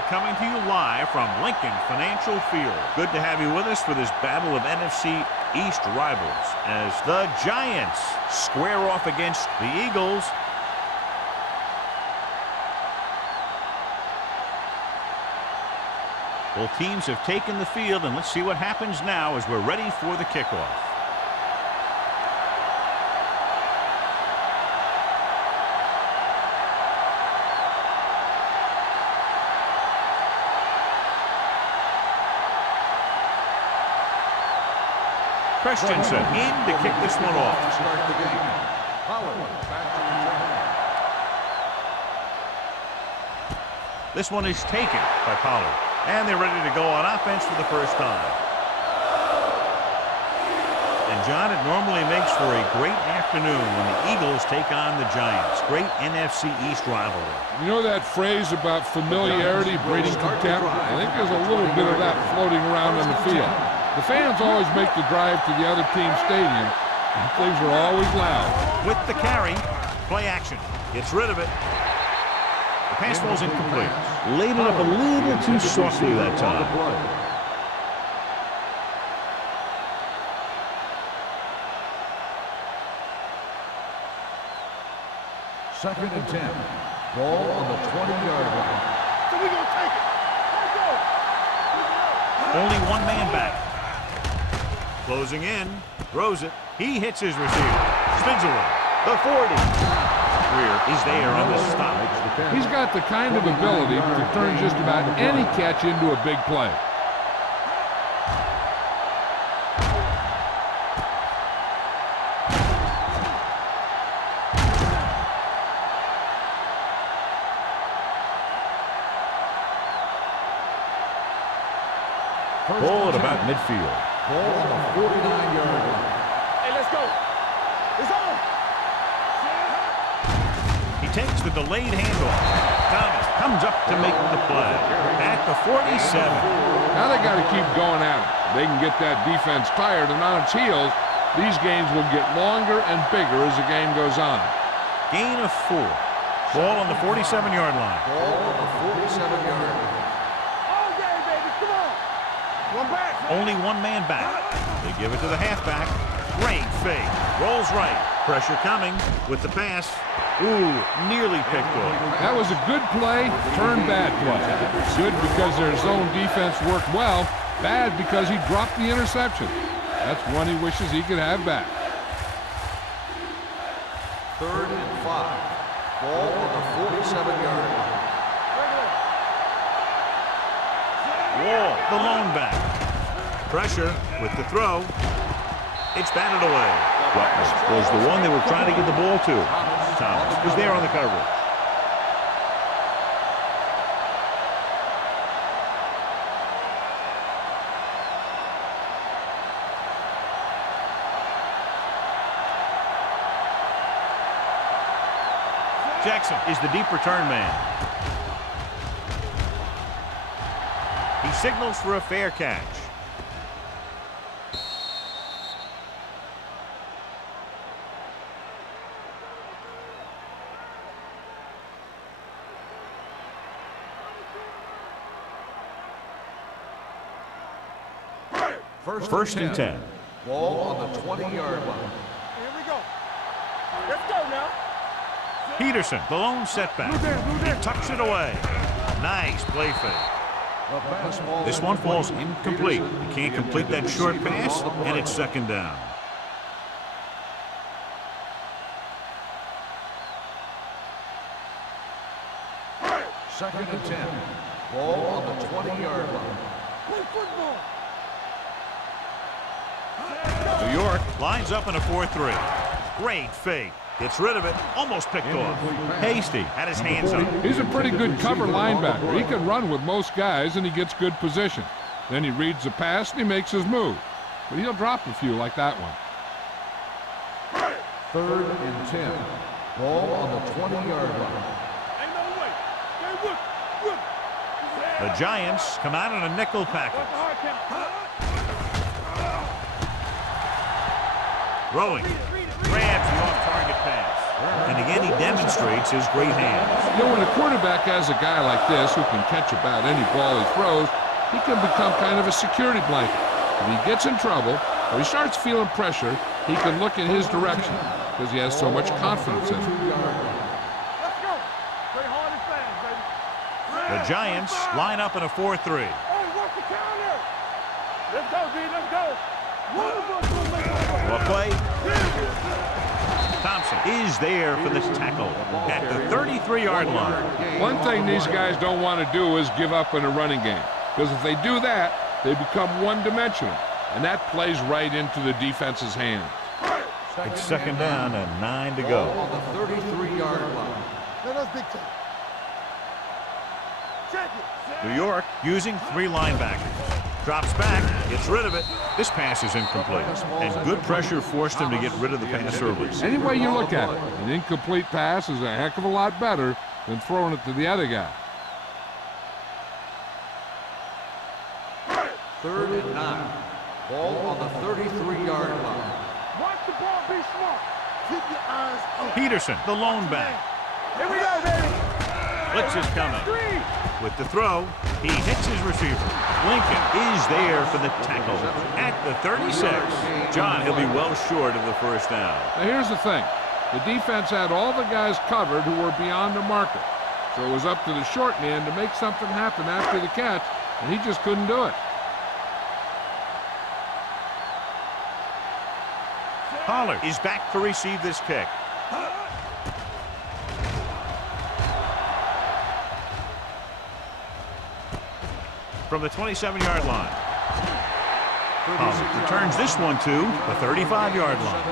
we're coming to you live from Lincoln Financial Field. Good to have you with us for this battle of NFC East rivals as the Giants square off against the Eagles. Both teams have taken the field, and let's see what happens now as we're ready for the kickoff. Christensen in to kick this one off. This one is taken by Pollard. And they're ready to go on offense for the first time. And, John, it normally makes for a great afternoon when the Eagles take on the Giants. Great NFC East rivalry. You know that phrase about familiarity breeding contempt? I think there's a little bit of that floating around on the field. The fans always make the drive to the other team's stadium, and things are always loud. With the carry, play action. Gets rid of it. The pass ball's incomplete. Laid it up a little too softly that time. Second and 10. Ball on the 20-yard line. So we're going to take it. Let's go. Only one man back. Closing in. Throws it. He hits his receiver. Spins away. The 40. Greer is there on the stop. He's got the kind of ability to turn just about any catch into a big play. Ball at about midfield. Ball on the 49-yard line. Hey, let's go. It's on. He takes the delayed handoff. Thomas comes up to make the play. At the 47. Now they got to keep going at it. They can get that defense tired and on its heels. These games will get longer and bigger as the game goes on. Gain of 4. Ball on the 47-yard line. Ball on the 47-yard line. All day, baby. Come on. One back. Only one man back. They give it to the halfback. Great fake. Rolls right. Pressure coming with the pass. Ooh, nearly picked off. That was a good play, turned bad play. Good because their zone defense worked well. Bad because he dropped the interception. That's one he wishes he could have back. Third and 5. Ball on the 47-yard line. Wall, the lone back. Pressure with the throw. It's batted away. Rutgers was the one they were trying to get the ball to. Thomas was there on the coverage. Jackson is the deep return man. He signals for a fair catch. First and 10. Ball on the 20-yard line. Here we go. Let's go now. Peterson, the lone setback. He tucks it away. Nice play fake. This one falls incomplete. He can't complete that short pass, and it's second down. Second and 10. Ball on the 20-yard line. Play football. New York lines up in a 4-3. Great fake. Gets rid of it. Almost picked off. Hasty had his hands on it. He's a pretty good cover linebacker. He can run with most guys, and he gets good position. Then he reads the pass, and he makes his move. But he'll drop a few like that one. Third and 10. Ball on the 20-yard line. Ain't no way. The Giants come out in a nickel package. Throwing. Grabs the off-target pass. And again, he demonstrates his great hands. You know, when a quarterback has a guy like this who can catch about any ball he throws, he can become kind of a security blanket. If he gets in trouble or he starts feeling pressure, he can look in his direction because he has so much confidence in him. Let's go. Play hard and fast, baby. The Giants line up in a 4-3. Hey, work the counter. Let's go, D. Let's go. One of us will make it. Well, play. Thompson is there for the tackle at the 33-yard line. One thing these guys don't want to do is give up in a running game, because if they do that, they become one-dimensional, and that plays right into the defense's hands. It's second down and 9 to go. On the 33-yard line. No, that's big time. Check it. New York using 3 linebackers. Drops back, gets rid of it. This pass is incomplete. And good pressure forced him to get rid of the pass early. Any way you look at it, an incomplete pass is a heck of a lot better than throwing it to the other guy. 3rd and 9. Ball on the 33-yard line. Watch the ball, be smart. Keep your eyes open. Peterson, the lone back. Here we go, baby. Blitz is coming. 3. With the throw, he hits his receiver. Lincoln is there for the tackle at the 36. John, he'll be well short of the first down. Now here's the thing. The defense had all the guys covered who were beyond the marker. So it was up to the short man to make something happen after the catch, and he just couldn't do it. Pollard is back to receive this kick. From the 27-yard line. Pollard returns this one to the 35-yard line.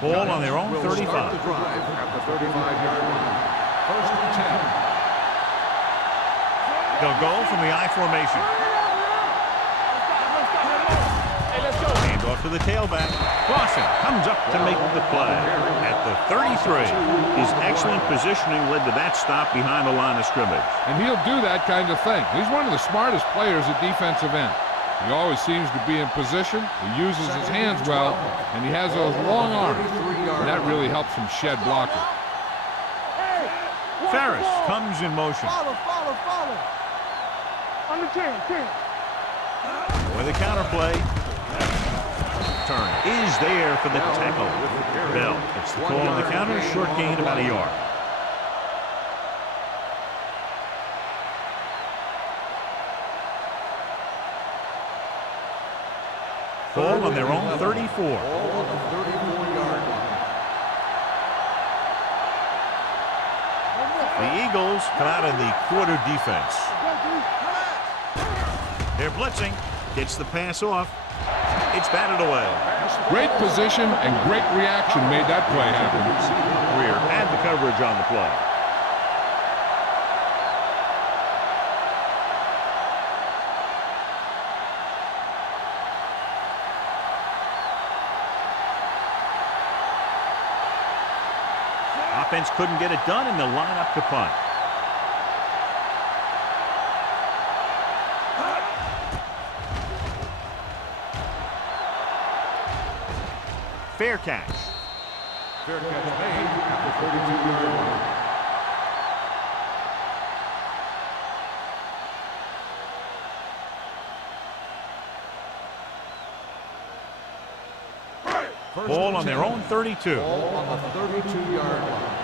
Ball on their own 35. Start the drive at the 35-yard line. 1st and 10. They'll go from the I formation. Hey, let's go. Hand off to the tailback. Clausen comes up to make the play at the 33. His excellent positioning led to that stop behind the line of scrimmage. And he'll do that kind of thing. He's one of the smartest players at defensive end. He always seems to be in position. He uses his hands well, and he has those long arms. And that really helps him shed blockers. Hey, watch Ferris the ball. comes in motion. Follow. Under 10. With a counterplay. Turn is there for the tackle. Bell gets the call on the counter. Short gain about a yard. Ball on their own 34. Ball on the 34-yard line. The Eagles come out in the quarter defense. They're blitzing. Gets the pass off. It's batted away. Great position and great reaction made that play happen. Greer had the coverage on the play. Offense couldn't get it done, and they'll line up to punt. Fair catch. Fair catch made at the 32-yard line. Ball on their own 32. Ball on the 32-yard line.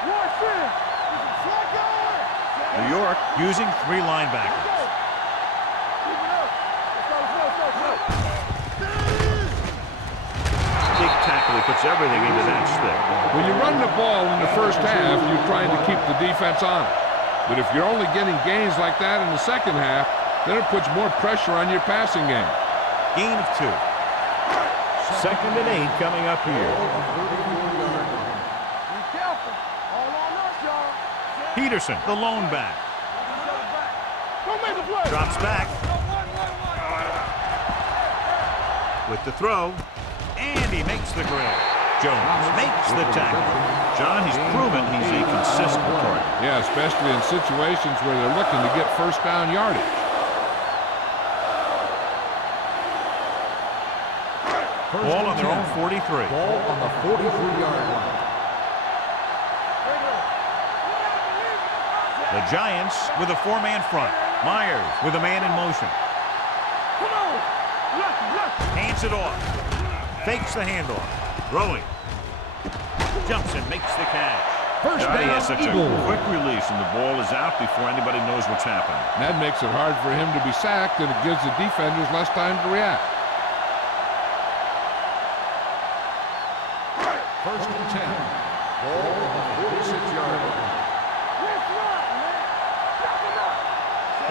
Watch it. New York using 3 linebackers. Keep it up. Let's go. Big tackle. He puts everything into that stick. When you run the ball in the first half, you're trying to keep the defense on it. But if you're only getting gains like that in the second half, then it puts more pressure on your passing game. Gain of 2. Second and 8 coming up here. Be careful. All on us, y'all. Peterson, the lone back. Don't make the play. Drops back. With the throw. And he makes the grab. Jones makes the tackle. John, he's proven he's a consistent target. Yeah, Yeah, especially in situations where they're looking to get first down yardage. Ball on their own 43. Ball on the 43-yard line. The Giants with a four-man front. Myers with a man in motion. Hands it off. Fakes the handoff. Throwing. Jumps and makes the catch. First He has down, such a Eagles. quick release, and the ball is out before anybody knows what's happening. And that makes it hard for him to be sacked, and it gives the defenders less time to react. First and 10. Ball on the 46-yard line.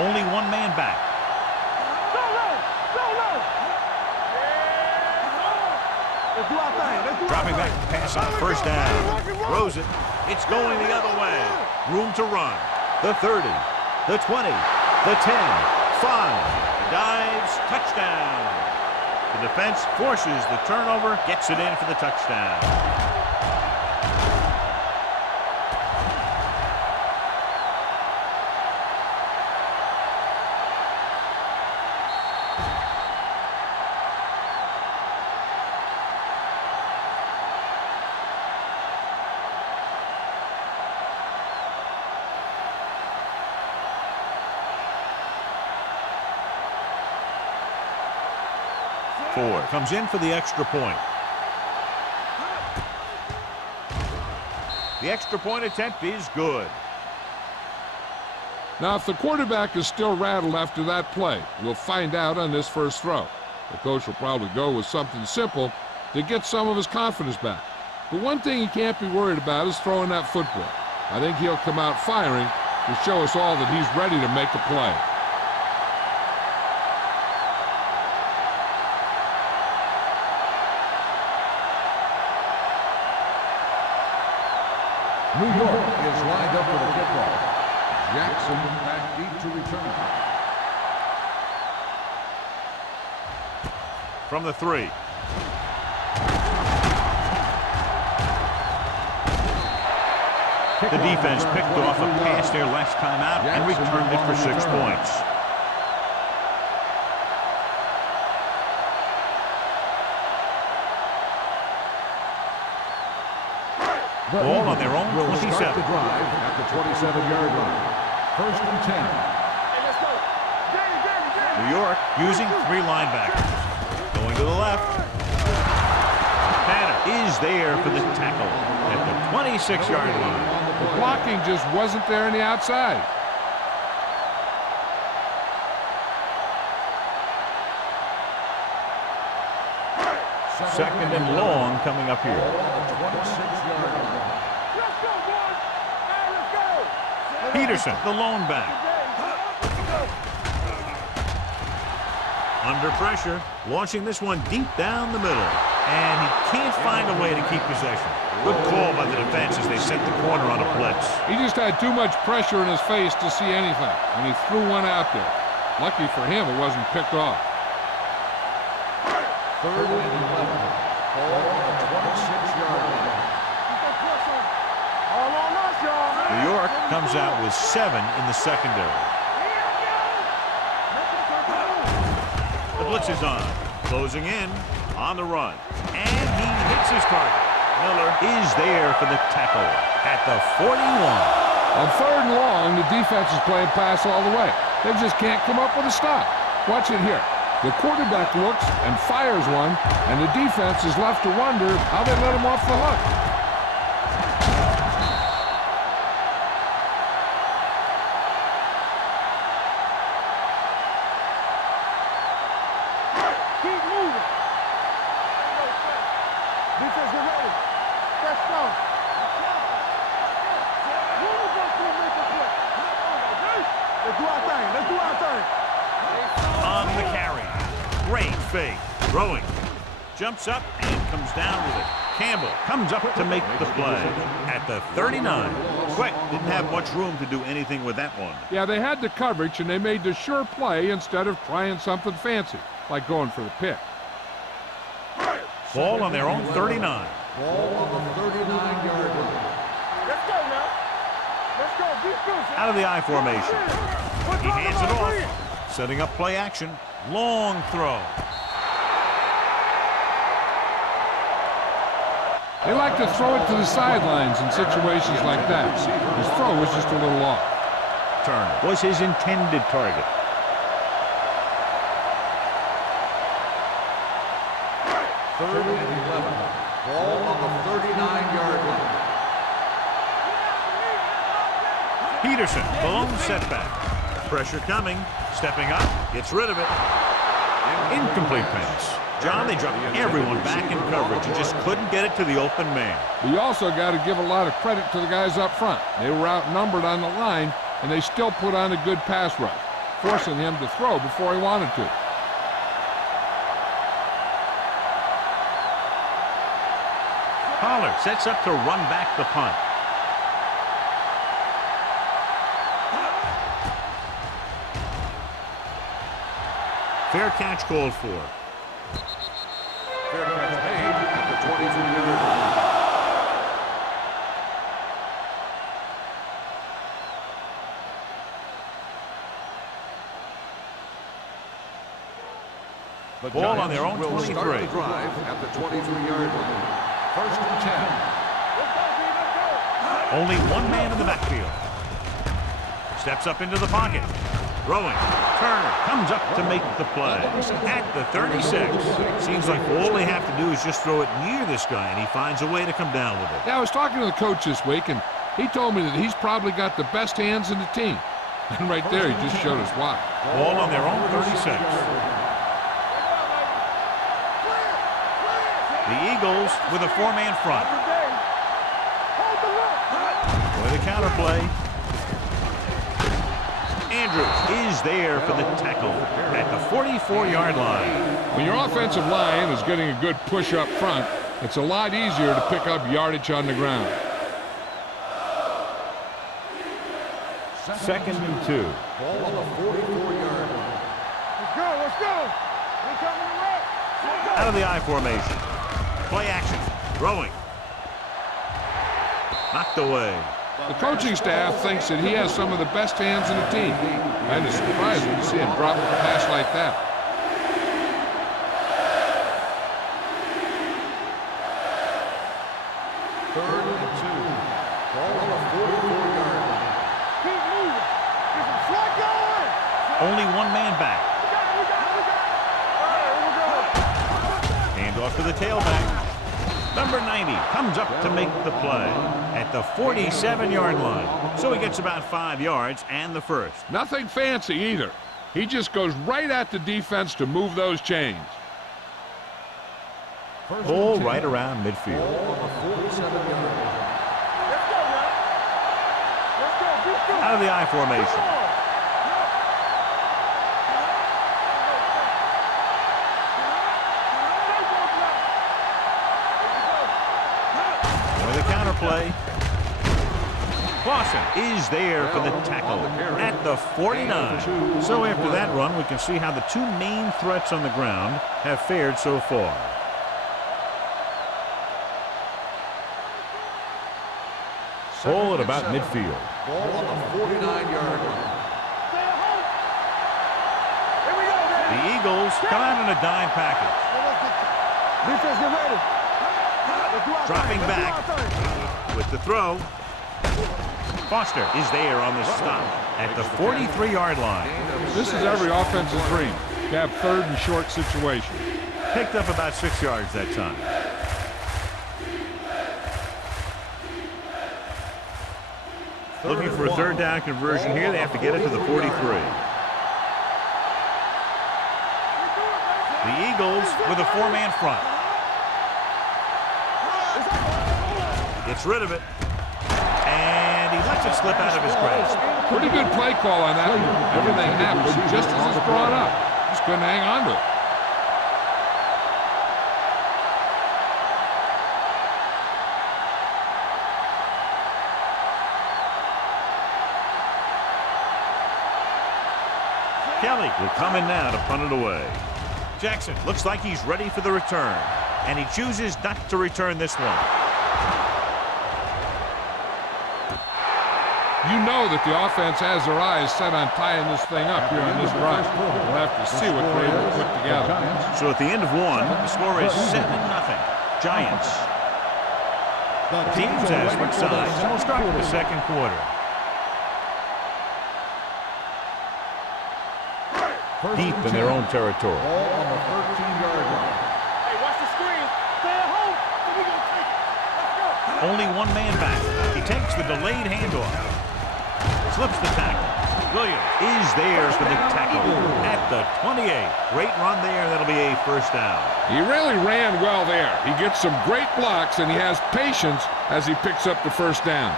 Only one man back. Dropping back to pass on first down. Throws it. It's going the other way. Room to run. The 30, the 20, the 10, 5. Dives, touchdown. The defense forces the turnover, gets it in for the touchdown. Ford comes in for the extra point. The extra point attempt is good. Now, if the quarterback is still rattled after that play, we'll find out on this first throw. The coach will probably go with something simple to get some of his confidence back. But one thing he can't be worried about is throwing that football. I think he'll come out firing to show us all that he's ready to make a play. New York is lined up for the kickoff. Jackson back deep to return. From the 3. The defense picked off a pass there last time out and returned it for 6 points. Ball on their own 27. Start the drive at the 27-yard line. First and 10. New York using 3 linebackers. Going to the left. Banner is there for the tackle at the 26-yard line. The blocking just wasn't there on the outside. Second and long coming up here. Peterson, the lone back. Under pressure, launching this one deep down the middle. And he can't find a way to keep possession. Good call by the defense as they set the corner on a blitz. He just had too much pressure in his face to see anything, and he threw one out there. Lucky for him, it wasn't picked off. Third and 11. Ball on the 26-yard line. New York comes out with 7 in the secondary. The blitz is on. Closing in on the run. And he hits his target. Miller is there for the tackle at the 41. On third and long, the defense is playing pass all the way. They just can't come up with a stop. Watch it here. The quarterback looks and fires one, and the defense is left to wonder how they let him off the hook. Keep moving. Defense, get ready. Let's go. Let's do our thing. Let's do our thing. On the carry. Great fake. Throwing. Jumps up and comes down with it. Campbell comes up to make the play at the 39. Quick, didn't have much room to do anything with that one. Yeah, they had the coverage, and they made the sure play instead of trying something fancy, like going for the pick. Ball on their own 39. Ball on the 39-yard line. Let's go now. Let's go, Out of the I formation. He hands it off. Setting up play action. Long throw. They like to throw it to the sidelines in situations like that. His throw was just a little off. Turner was his intended target. Third and 11. Ball on the 39-yard line. Peterson, the lone setback. Pressure coming. Stepping up. Gets rid of it. Incomplete pass. John, they dropped everyone back in coverage. You just couldn't get it to the open man. But you also got to give a lot of credit to the guys up front. They were outnumbered on the line, and they still put on a good pass rush, forcing him to throw before he wanted to. Pollard sets up to run back the punt. Fair catch called for. Fair catch made at the 22-yard line. The Ball on their own will 23. start the drive at the 23-yard line. First and 10. Only one man in the backfield. Steps up into the pocket. Throwing. Turner comes up to make the play. At the 36. Seems like all they have to do is just throw it near this guy, and he finds a way to come down with it. Yeah, I was talking to the coach this week, and he told me that he's probably got the best hands in the team. And right there, he just showed us why. Ball on their own 36. The Eagles with a four-man front. For the counter play. Andrews is there for the tackle at the 44-yard line. When your offensive line is getting a good push up front, it's a lot easier to pick up yardage on the ground. Second and 2. Ball on the 44-yard line. Let's go, let's go. We coming around. Out of the I formation. Play action. Throwing. Knocked away. The coaching staff thinks that he has some of the best hands in the team. And it's surprising to see him drop a pass like that. Third and 2. Ball on the 44-yard line. Keep moving. Get some slack going. Only one man back. We got it. All right, here we go. Hand off to the tailback. Number 90 comes up to make the play at the 47-yard line. So he gets about 5 yards and the first. Nothing fancy either. He just goes right at the defense to move those chains. Ball right around midfield. Ball on the 47-yard line. Let's go, man. Let's go. Keep going. Out of the I formation. Play. Clausen is there for the tackle at the 49. So after that run, we can see how the two main threats on the ground have fared so far. Ball at about midfield. Ball on the 49-yard line. Here we go, man. The Eagles come out in a dime package. Defense, get ready. Let's do our Dropping thing. back. Let's do our thing. With the throw, Foster is there on the stop at the 43-yard line. This is every offensive dream, to have third and short situation. Picked up about 6 yards that time. Looking for a third down conversion here. They have to get it to the 43. The Eagles with a four-man front. Gets rid of it. And he lets it slip out of his grasp. Pretty good play call on that. Everything happened just as it's brought up. Just couldn't hang on to it. Kelly will come in now to punt it away. Jackson looks like he's ready for the return. And he chooses not to return this one. You know that the offense has their eyes set on tying this thing up here on this drive. We'll have to see what they're able to put together. So at the end of one, the score is 7-0. Giants. Teams as switch sides, and we'll start with the second quarter. Deep in their own territory. Ball on the 13-yard line. Hey, watch the screen. Stay at home. So we gonna take it. Let's go. Only one man back. He takes the delayed handoff. Slips the tackle. Williams is there for the tackle at the 28. Great run there. That'll be a first down. He really ran well there. He gets some great blocks, and he has patience as he picks up the first down.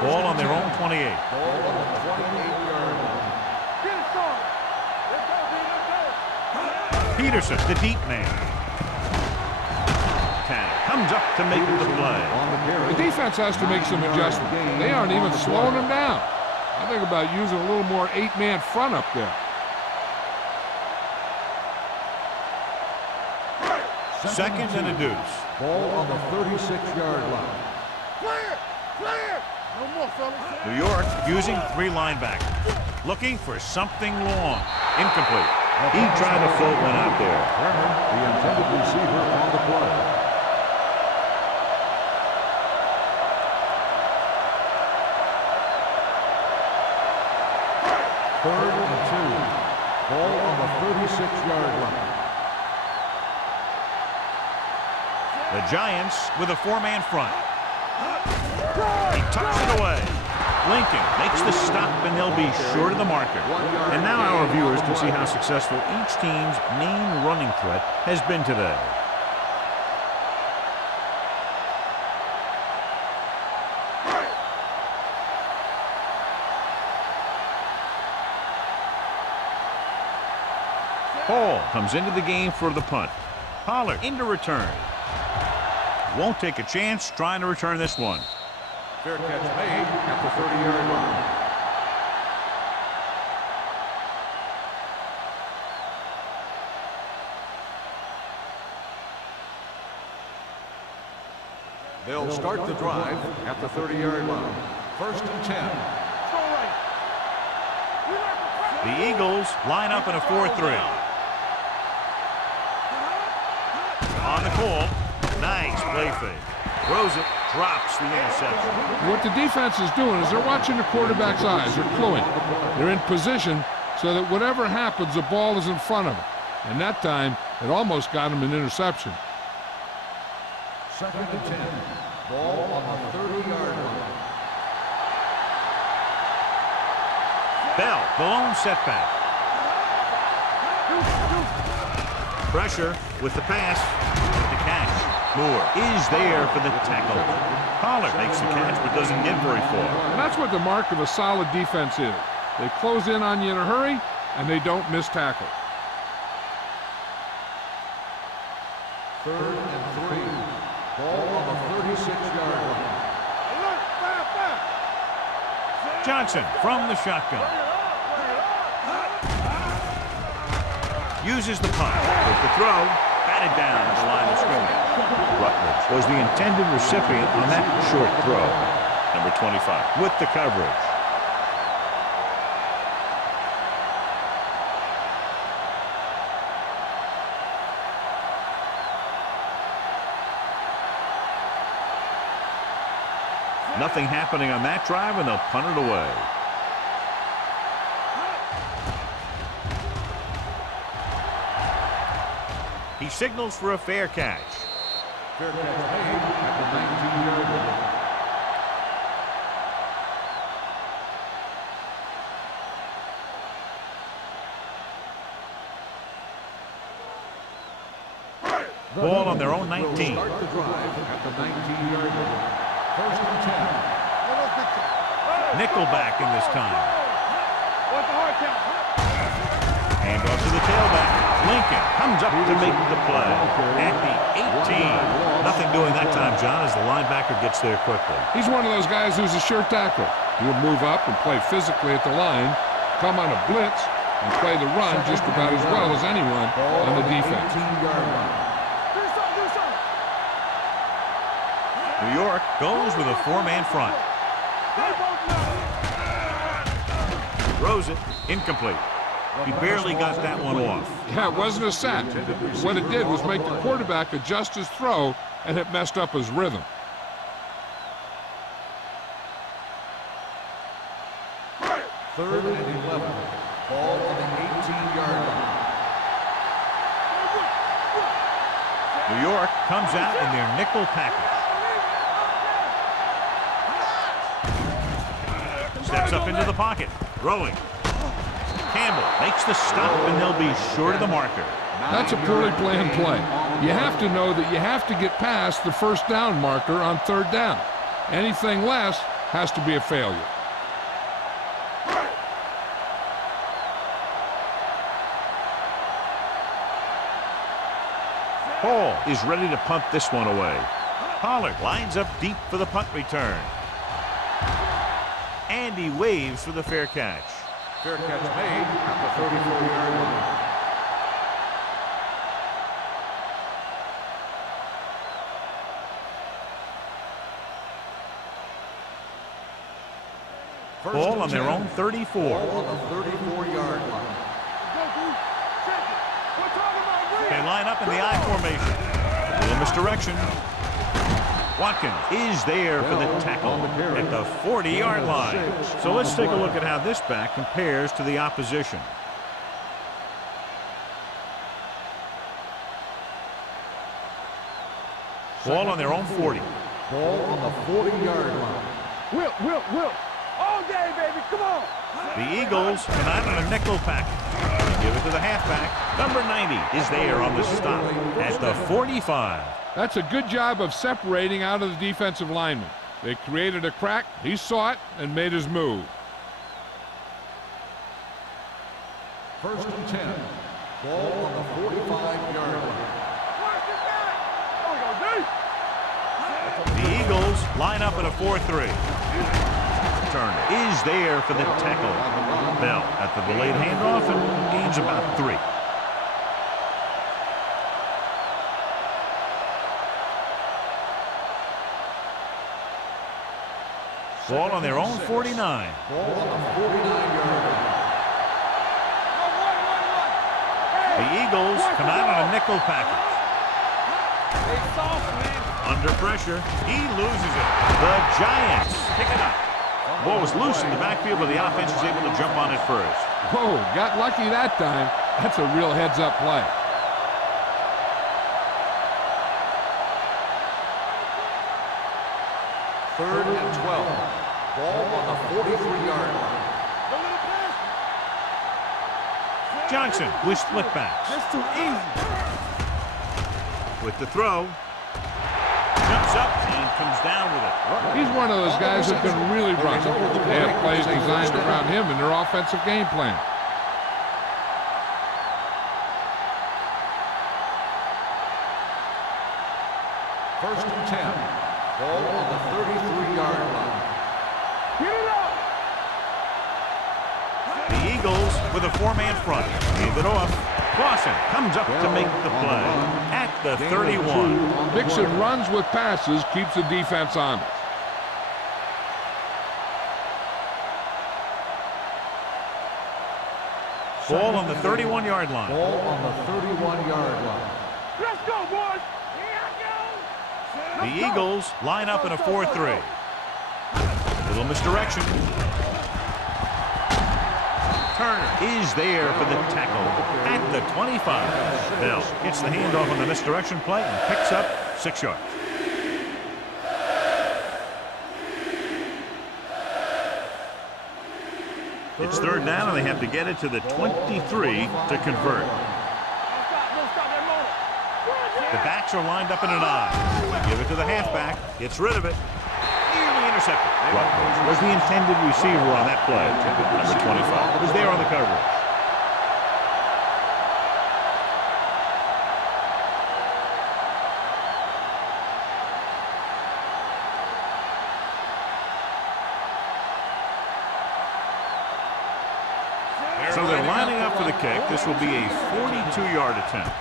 Ball on their own 28. Ball on the 28-yard line. Get it, Sean. Let's go, B. Let's go. Peterson, the deep man. Comes up to make the play. The defense has to make some adjustments. They aren't even slowing them down. I think about using a little more 8-man front up there. Second and a deuce. Ball on the 36-yard line. Clear. Clear. No more, fellas. New York using 3 linebackers. Looking for something long. Incomplete. He tried to float one out there. The intended receiver on the play. Third and 2. Ball on the 36-yard line. The Giants with a 4-man front. He tucks it away. Lincoln makes the stop, and they'll be short of the marker. And now our viewers can see how successful each team's main running threat has been today. Hall comes into the game for the punt. Pollard into return. Won't take a chance trying to return this one. Fair catch made at the 30-yard line. They'll start the drive at the 30-yard line. First and 10. The Eagles line up in a 4-3. On the call, nice play fake. Throws it, drops the interception. What the defense is doing is they're watching the quarterback's eyes. They're cluing. They're in position so that whatever happens, the ball is in front of them. And that time, it almost got him an interception. Second and 10. Ball on the 30-yard line. Bell, the lone setback. Pressure with the pass. The catch. Moore is there for the tackle. Pollard makes the catch but doesn't get very far. And that's what the mark of a solid defense is. They close in on you in a hurry, and they don't miss tackle. Third and 3. Ball on the 36-yard line. Johnson from the shotgun. Uses the punt. With the throw, batted down at the line of scrimmage. Rutledge was the intended recipient on that short throw. Number 25 with the coverage. Nothing happening on that drive, and they'll punt it away. He signals for a fair catch. Fair catch made at the 19-yard line. Ball on their own 19. Start the drive at the 19-yard line. First and 10. Nickelback in this time. What's the hard count? Hand off to the tailback. Lincoln comes up to make the play at the 18. Nothing doing that time, John, as the linebacker gets there quickly. He's one of those guys who's a sure tackler. He'll move up and play physically at the line, come on a blitz, and play the run just about as well as anyone on the defense. 18-yard line. Do something, do something. New York goes with a four-man front. Throws it. Incomplete. He barely got that one off. Yeah, it wasn't a sack. What it did was make the quarterback adjust his throw, and it messed up his rhythm. Third and 11. Ball on the 18-yard line. New York comes out in their nickel package. Steps up into the pocket. Throwing. Campbell makes the stop, and they'll be short of the marker. That's a poorly planned play. You have to know that you have to get past the first down marker on third down. Anything less has to be a failure. Hall is ready to punt this one away. Pollard lines up deep for the punt return. And he waves for the fair catch. Fair catch made at the 34-yard line. Ball on their own 34. Ball on the 34-yard line. They line up in the I formation. A little misdirection. Watkins is there for the tackle at the 40-yard line. So let's take a look at how this back compares to the opposition. Ball on their own 40. Ball on the 40-yard line. Will. All day, baby. Come on. The Eagles come out in a nickel package. They give it to the halfback. Number 90 is there on the stop at the 45. That's a good job of separating out of the defensive lineman. They created a crack, he saw it, and made his move. First and 10. Ball on the 45-yard line. The Eagles line up in a 4-3. Turner is there for the tackle. Bell at the delayed handoff and gains about 3. Ball on their own 49. Ball on the 49-yard line. The Eagles come out in a nickel package. Under pressure, he loses it. The Giants pick it up. Ball was loose in the backfield, but the offense was able to jump on it first. Whoa, got lucky that time. That's a real heads-up play. Third and 12. Ball on the 43-yard line. Johnson with split backs. That's too easy. With the throw. Jumps up and comes down with it. He's one of those guys that can really run. They have plays designed around him in their offensive game plan. First and 10. Ball on the 33-yard line. Get it up. The Eagles with a four-man front. Gave it off. Clausen comes up to make the play at the 31. Mixon runs with passes, keeps the defense honest. Ball on the 31-yard line. Ball on the 31-yard line. Let's go, boys. The Eagles line up in a 4-3. Little misdirection. Turner is there for the tackle at the 25. Bell gets the handoff on the misdirection play and picks up 6 yards. It's third down, and they have to get it to the 23 to convert. The backs are lined up in an I. Give it to the halfback. Gets rid of it. Nearly intercepted. Rutledge was the intended receiver on that play. Number 25 was there on the coverage. So they're lining up for the kick. This will be a 42-yard attempt.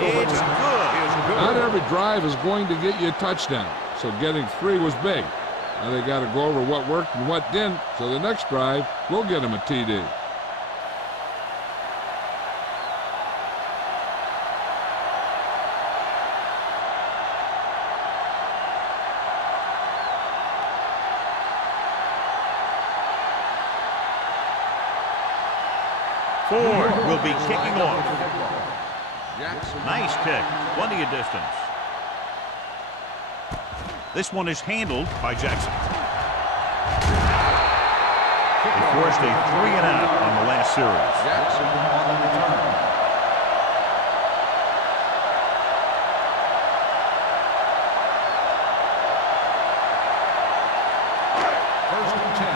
It's good. Not every drive is going to get you a touchdown, so getting 3 was big. Now they got to go over what worked and what didn't, so the next drive will get them a TD. Ford will be kicking off. Nice kick. Plenty of distance. This one is handled by Jackson. They forced a 3-and-out on the last series. Jackson on the return. First and 10.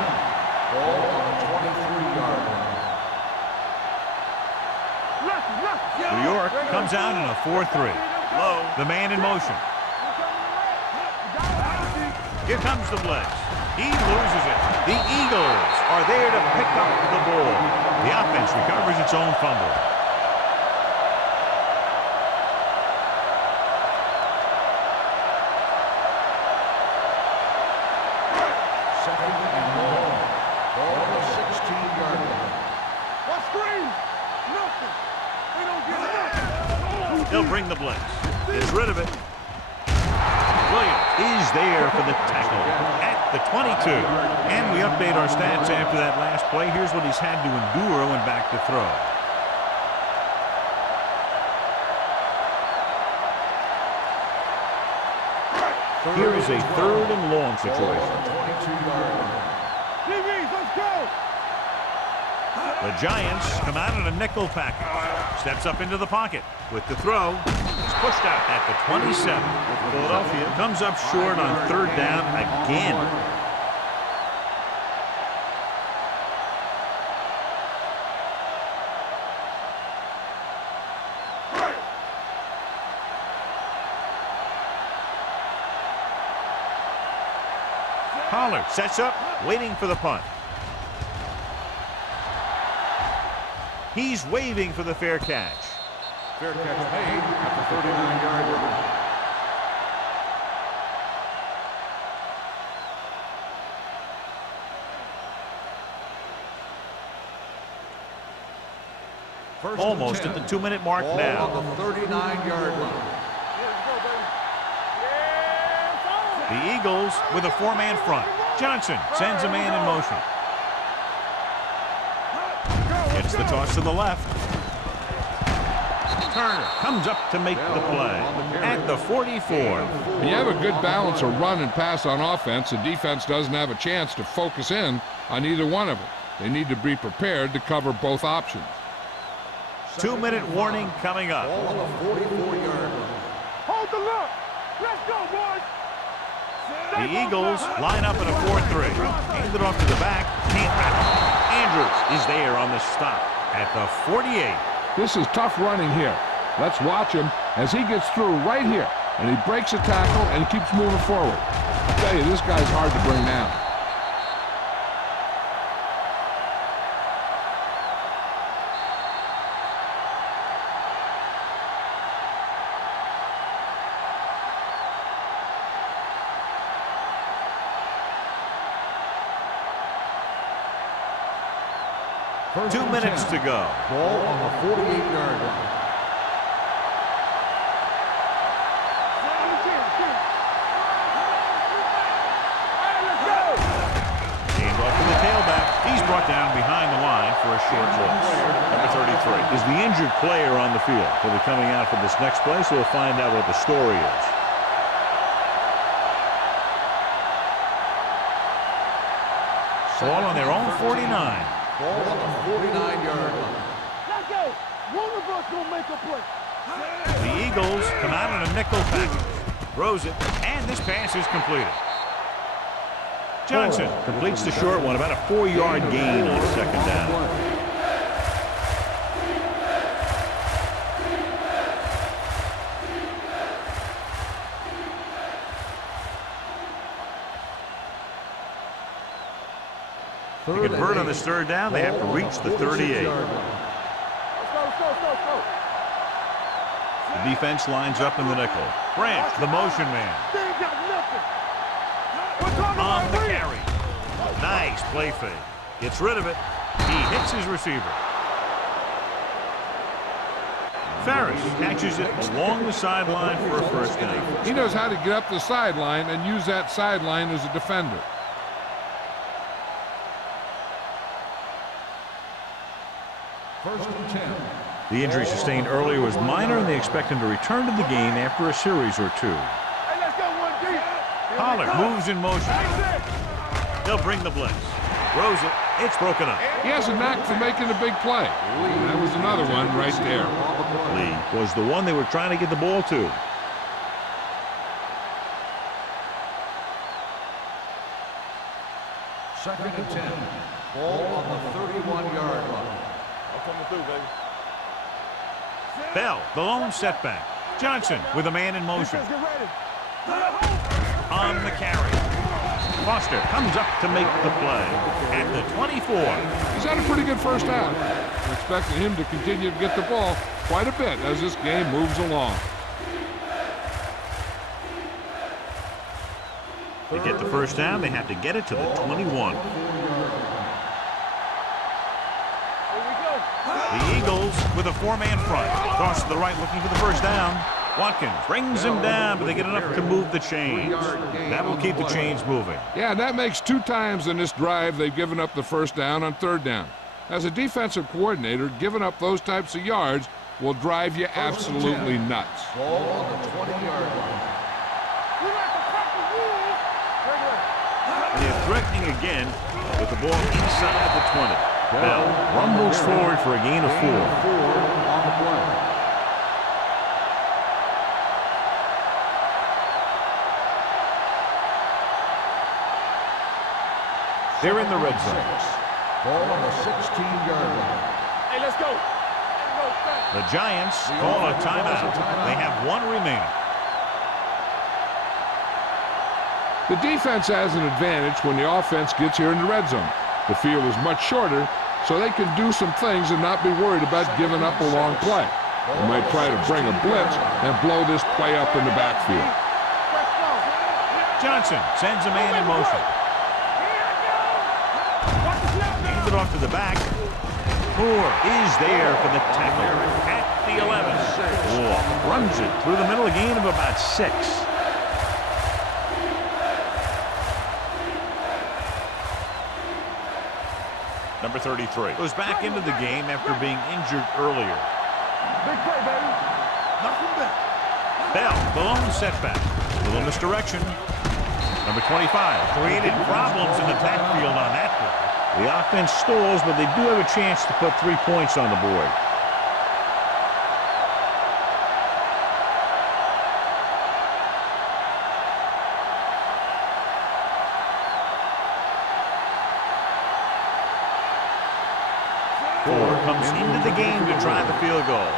Ball on the 23-yard line. New York comes out in a 4-3. Low. The man in motion. Here comes the blitz. He loses it. The Eagles are there to pick up the ball. The offense recovers its own fumble. Second and long. Ball on the 16-yard line. What screen? Nothing. They don't get nothing. They'll bring the blitz. Gets rid of it. Williams is there for the tackle at the 22. And we update our stats after that last play. Here's what he's had to endure when back to throw. Here is a 3rd and long situation. DBs, let's go. The Giants come out in a nickel package. Steps up into the pocket with the throw. He's pushed out at the 27. Philadelphia comes up short on 3rd down again. Pollard sets up, waiting for the punt. He's waving for the fair catch. Fair catch made at the 39-yard line. First Almost and at 10. the 2-minute mark Ball now. on the 39-yard line. The Eagles with a 4-man front. Johnson sends a man in motion. Gets the toss to the left. Turner comes up to make the play at the 44. When you have a good balance of run and pass on offense, the defense doesn't have a chance to focus in on either one of them. They need to be prepared to cover both options. 2-minute warning coming up. Ball on the 44-yard line. Hold the look. Let's go, boys. The Eagles line up in a 4-3. Hand it off to the back. Can't wrap it. Andrews is there on the stop at the 48. This is tough running here. Let's watch him as he gets through right here. And he breaks a tackle and he keeps moving forward. I tell you, this guy's hard to bring down. First 2 and minutes 10. to go. Ball on the 48-yard line. Hand off to the tailback. He's brought down behind the line for a short loss. Number 33 is the injured player on the field. He'll be coming out for this next play, so we'll find out what the story is. Ball on their own 49. Ball on the 49-yard line. Let's go. One of us gonna make a play. The Eagles come out in a nickel package. Throws it, and this pass is completed. Johnson completes the short one, about a 4-yard gain on 2nd down. To convert on this 3rd down, they have to reach the 38. Let's go. The The defense lines up in the nickel. Branch, the motion man. They ain't got nothing. We're talking On about the real. carry. Nice play fake. Gets rid of it. He hits his receiver. Ferris catches it along the sideline for a first down. He knows how to get up the sideline and use that sideline as a defender. First and 10. The injury sustained earlier was minor, and they expect him to return to the game after a series or two. Hey, let's go one deep. Pollard moves in motion. They'll bring the blitz. Throws it. It's broken up. He has a knack for making a big play. That was another one right there. Lee was the one they were trying to get the ball to. Second and 10. Ball on the 31-yard line. I'm coming through, baby. Bell, the lone setback. Johnson with a man in motion. Get ready. On the carry. Foster comes up to make the play at the 24. He's had a pretty good first half. We're expecting him to continue to get the ball quite a bit as this game moves along. To get the first down, they have to get it to the 21. Here we go. The Eagles with a four-man front. Toss to the right looking for the first down. Watkins brings him down, but they get enough to move the chains. That will keep the chains moving. Yeah, that makes 2 times in this drive they've given up the first down on third down. As a defensive coordinator, giving up those types of yards will drive you absolutely nuts. Ball on the 20-yard line. We like to crack the rules. Break it up. They're threatening again with the ball inside the 20. Bell rumbles forward for a gain of 4. 4 on the play. They're in the red zone. Ball on the 16-yard line. Hey, let's go. Let's go fast. The Giants call a timeout. They have 1 remaining. The defense has an advantage when the offense gets here in the red zone. The field is much shorter, so they can do some things and not be worried about giving up a long play. They might try to bring a blitz and blow this play up in the backfield. Let's go. Johnson sends a man in motion. Hands it off to the back. Moore is there for the tackle at the 11. Moore runs it through the middle, a gain of about 6. Number 33 goes back into the game after being injured earlier. Big play, baby. Nothing back. Bell, the lone setback. A little misdirection. Number 25 created problems in the backfield on that play. The offense stalls, but they do have a chance to put 3 points on the board. Ford comes into the game to try the field goal.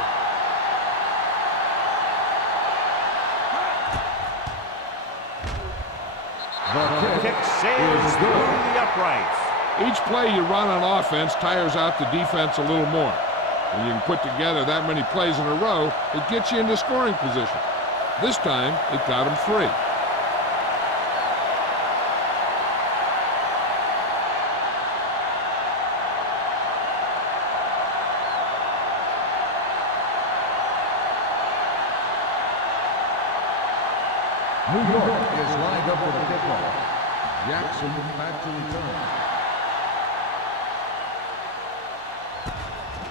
The kick sails through the uprights. Each play you run on offense tires out the defense a little more. When you can put together that many plays in a row, it gets you into scoring position. This time, it got them free. New York is lined up for the kickoff. Jackson back to return.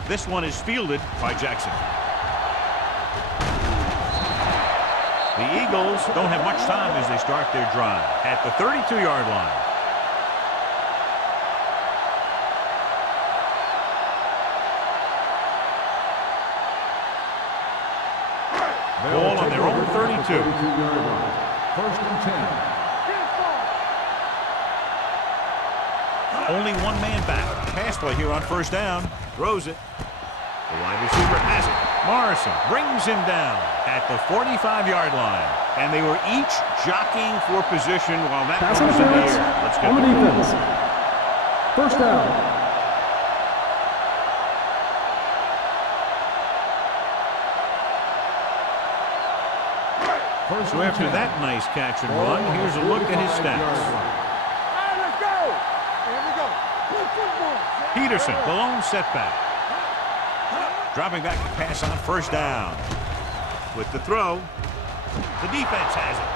This one is fielded by Jackson. The Eagles don't have much time as they start their drive at the 32-yard line. Ball on their own 32. 32-yard line. First and 10. Only one man back. Pass play here on first down. Throws it. The wide receiver has it. Morrison brings him down at the 45-yard line. And they were each jockeying for position while that Pass one was in the interference air. Let's get on the the defense. First down. So after that nice catch and run, here's a look at his stats. All right, let's go. Here we go. Good football. Peterson, the lone setback. Dropping back to pass on first down. With the throw, the defense has it.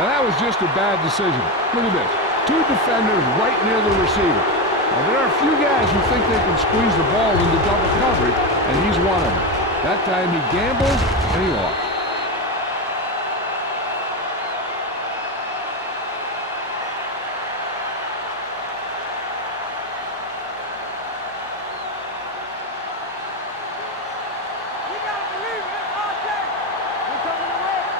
Now that was just a bad decision. Look at this. Two defenders right near the receiver. Now there are a few guys who think they can squeeze the ball into double coverage, and he's one of them. That time he gambled, and he lost. You gotta believe it. It's our day. We're coming around.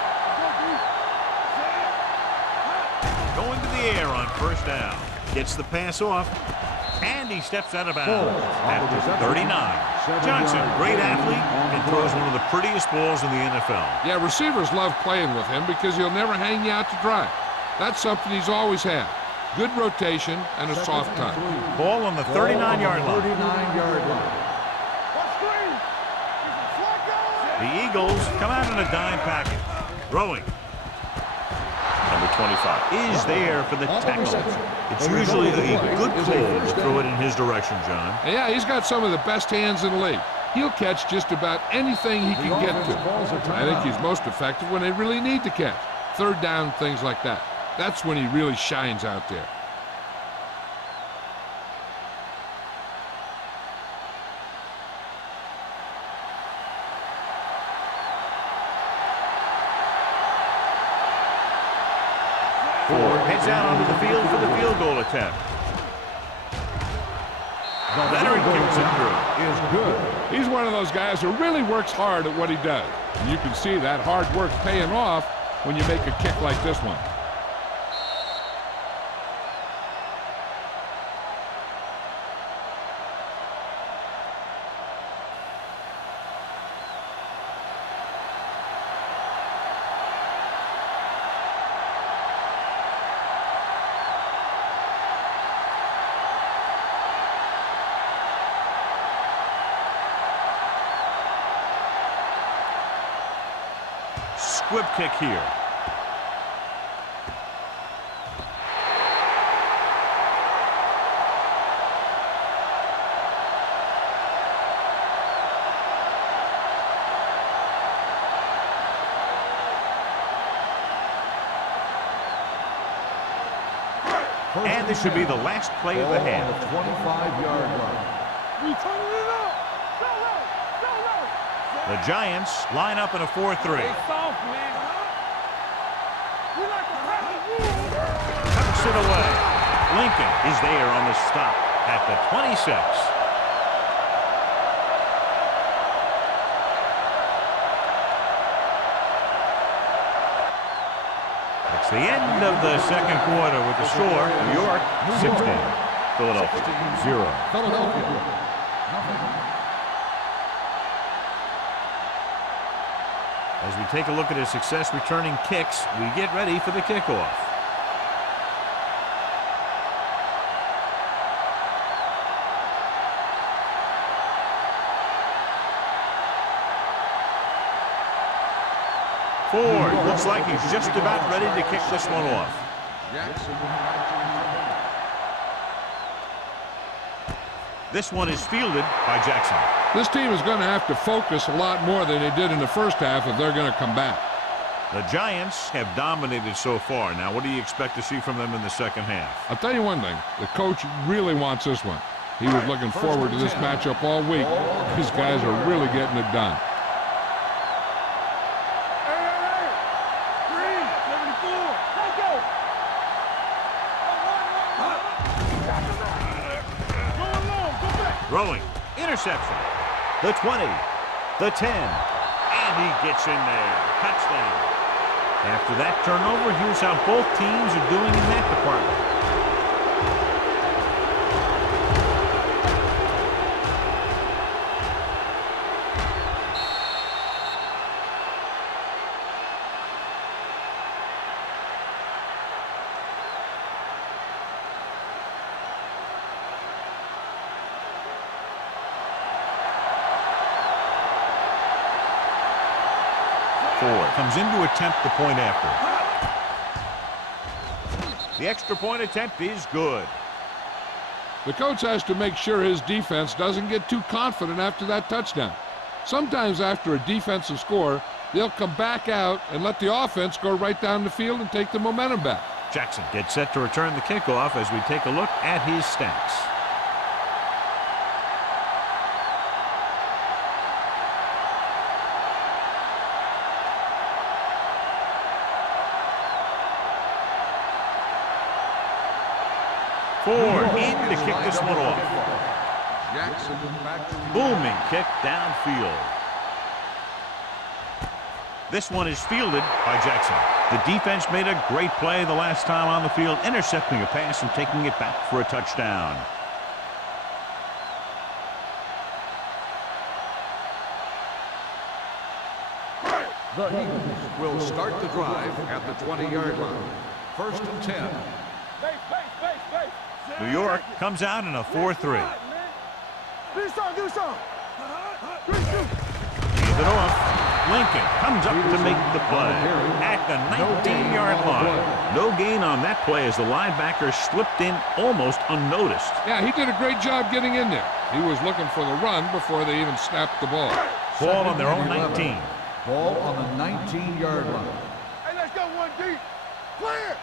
Going to the air on first down. Gets the pass off. And he steps out of bounds at the 39. Johnson, great athlete, and throws one of the prettiest balls in the NFL. Yeah, receivers love playing with him because he'll never hang you out to dry. That's something he's always had. Good rotation and a soft touch. Ball on the 39-yard line. 39-yard line. What's green? Is it Flacco? The Eagles come out in a dime package. Throwing. Number 25 is there for the tackle. It's usually a good call to throw it in his direction, John. Yeah, he's got some of the best hands in the league. He'll catch just about anything he can get to. I think he's most effective when they really need to catch. Third down, things like that. That's when he really shines out there. Ford heads out onto the field for the field goal attempt. Leonard kicks it through. Is good. He's one of those guys who really works hard at what he does. And you can see that hard work paying off when you make a kick like this one. Squib kick here. And this should be the last play of the half. 25-yard line. We turning it up. Solo. The Giants line up in a 4-3. Soft, man. We like to press the rules. Tucks it away. Lincoln is there on the stop at the 26. It's the end of the second quarter with the score. New York 16. Philadelphia 0. Philadelphia, nothing. As we take a look at his success returning kicks, we get ready for the kickoff. Ford looks like he's just about ready to kick this one off. Jackson. This one is fielded by Jackson. This team is going to have to focus a lot more than they did in the first half if they're going to come back. The Giants have dominated so far. Now, what do you expect to see from them in the second half? I'll tell you one thing. The coach really wants this one. He was looking forward to this matchup all week. These guys are really getting it done. Green, 74. Let's go. Go along, go back. Throwing. Interception. The 20. The 10. And he gets in there. Touchdown. After that turnover, here's how both teams are doing in that department. comes in to attempt the point after. The extra point attempt is good. The coach has to make sure his defense doesn't get too confident after that touchdown. Sometimes after a defensive score, they'll come back out and let the offense go right down the field and take the momentum back. Jackson gets set to return the kickoff as we take a look at his stats. Ford in to kick this one off. Jackson back to Booming kick downfield. This one is fielded by Jackson. The defense made a great play the last time on the field, intercepting a pass and taking it back for a touchdown. the Eagles will start the drive at the 20-yard line. 1st and 10. New York comes out in a 4-3. Do something. Hand it off. Lincoln comes up to make the play at the 19-yard line. No gain on that play as the linebacker slipped in almost unnoticed. Yeah, he did a great job getting in there. He was looking for the run before they even snapped the ball. Ball on their own 19. Ball on the 19-yard line. Hey, let's go one deep. Clear.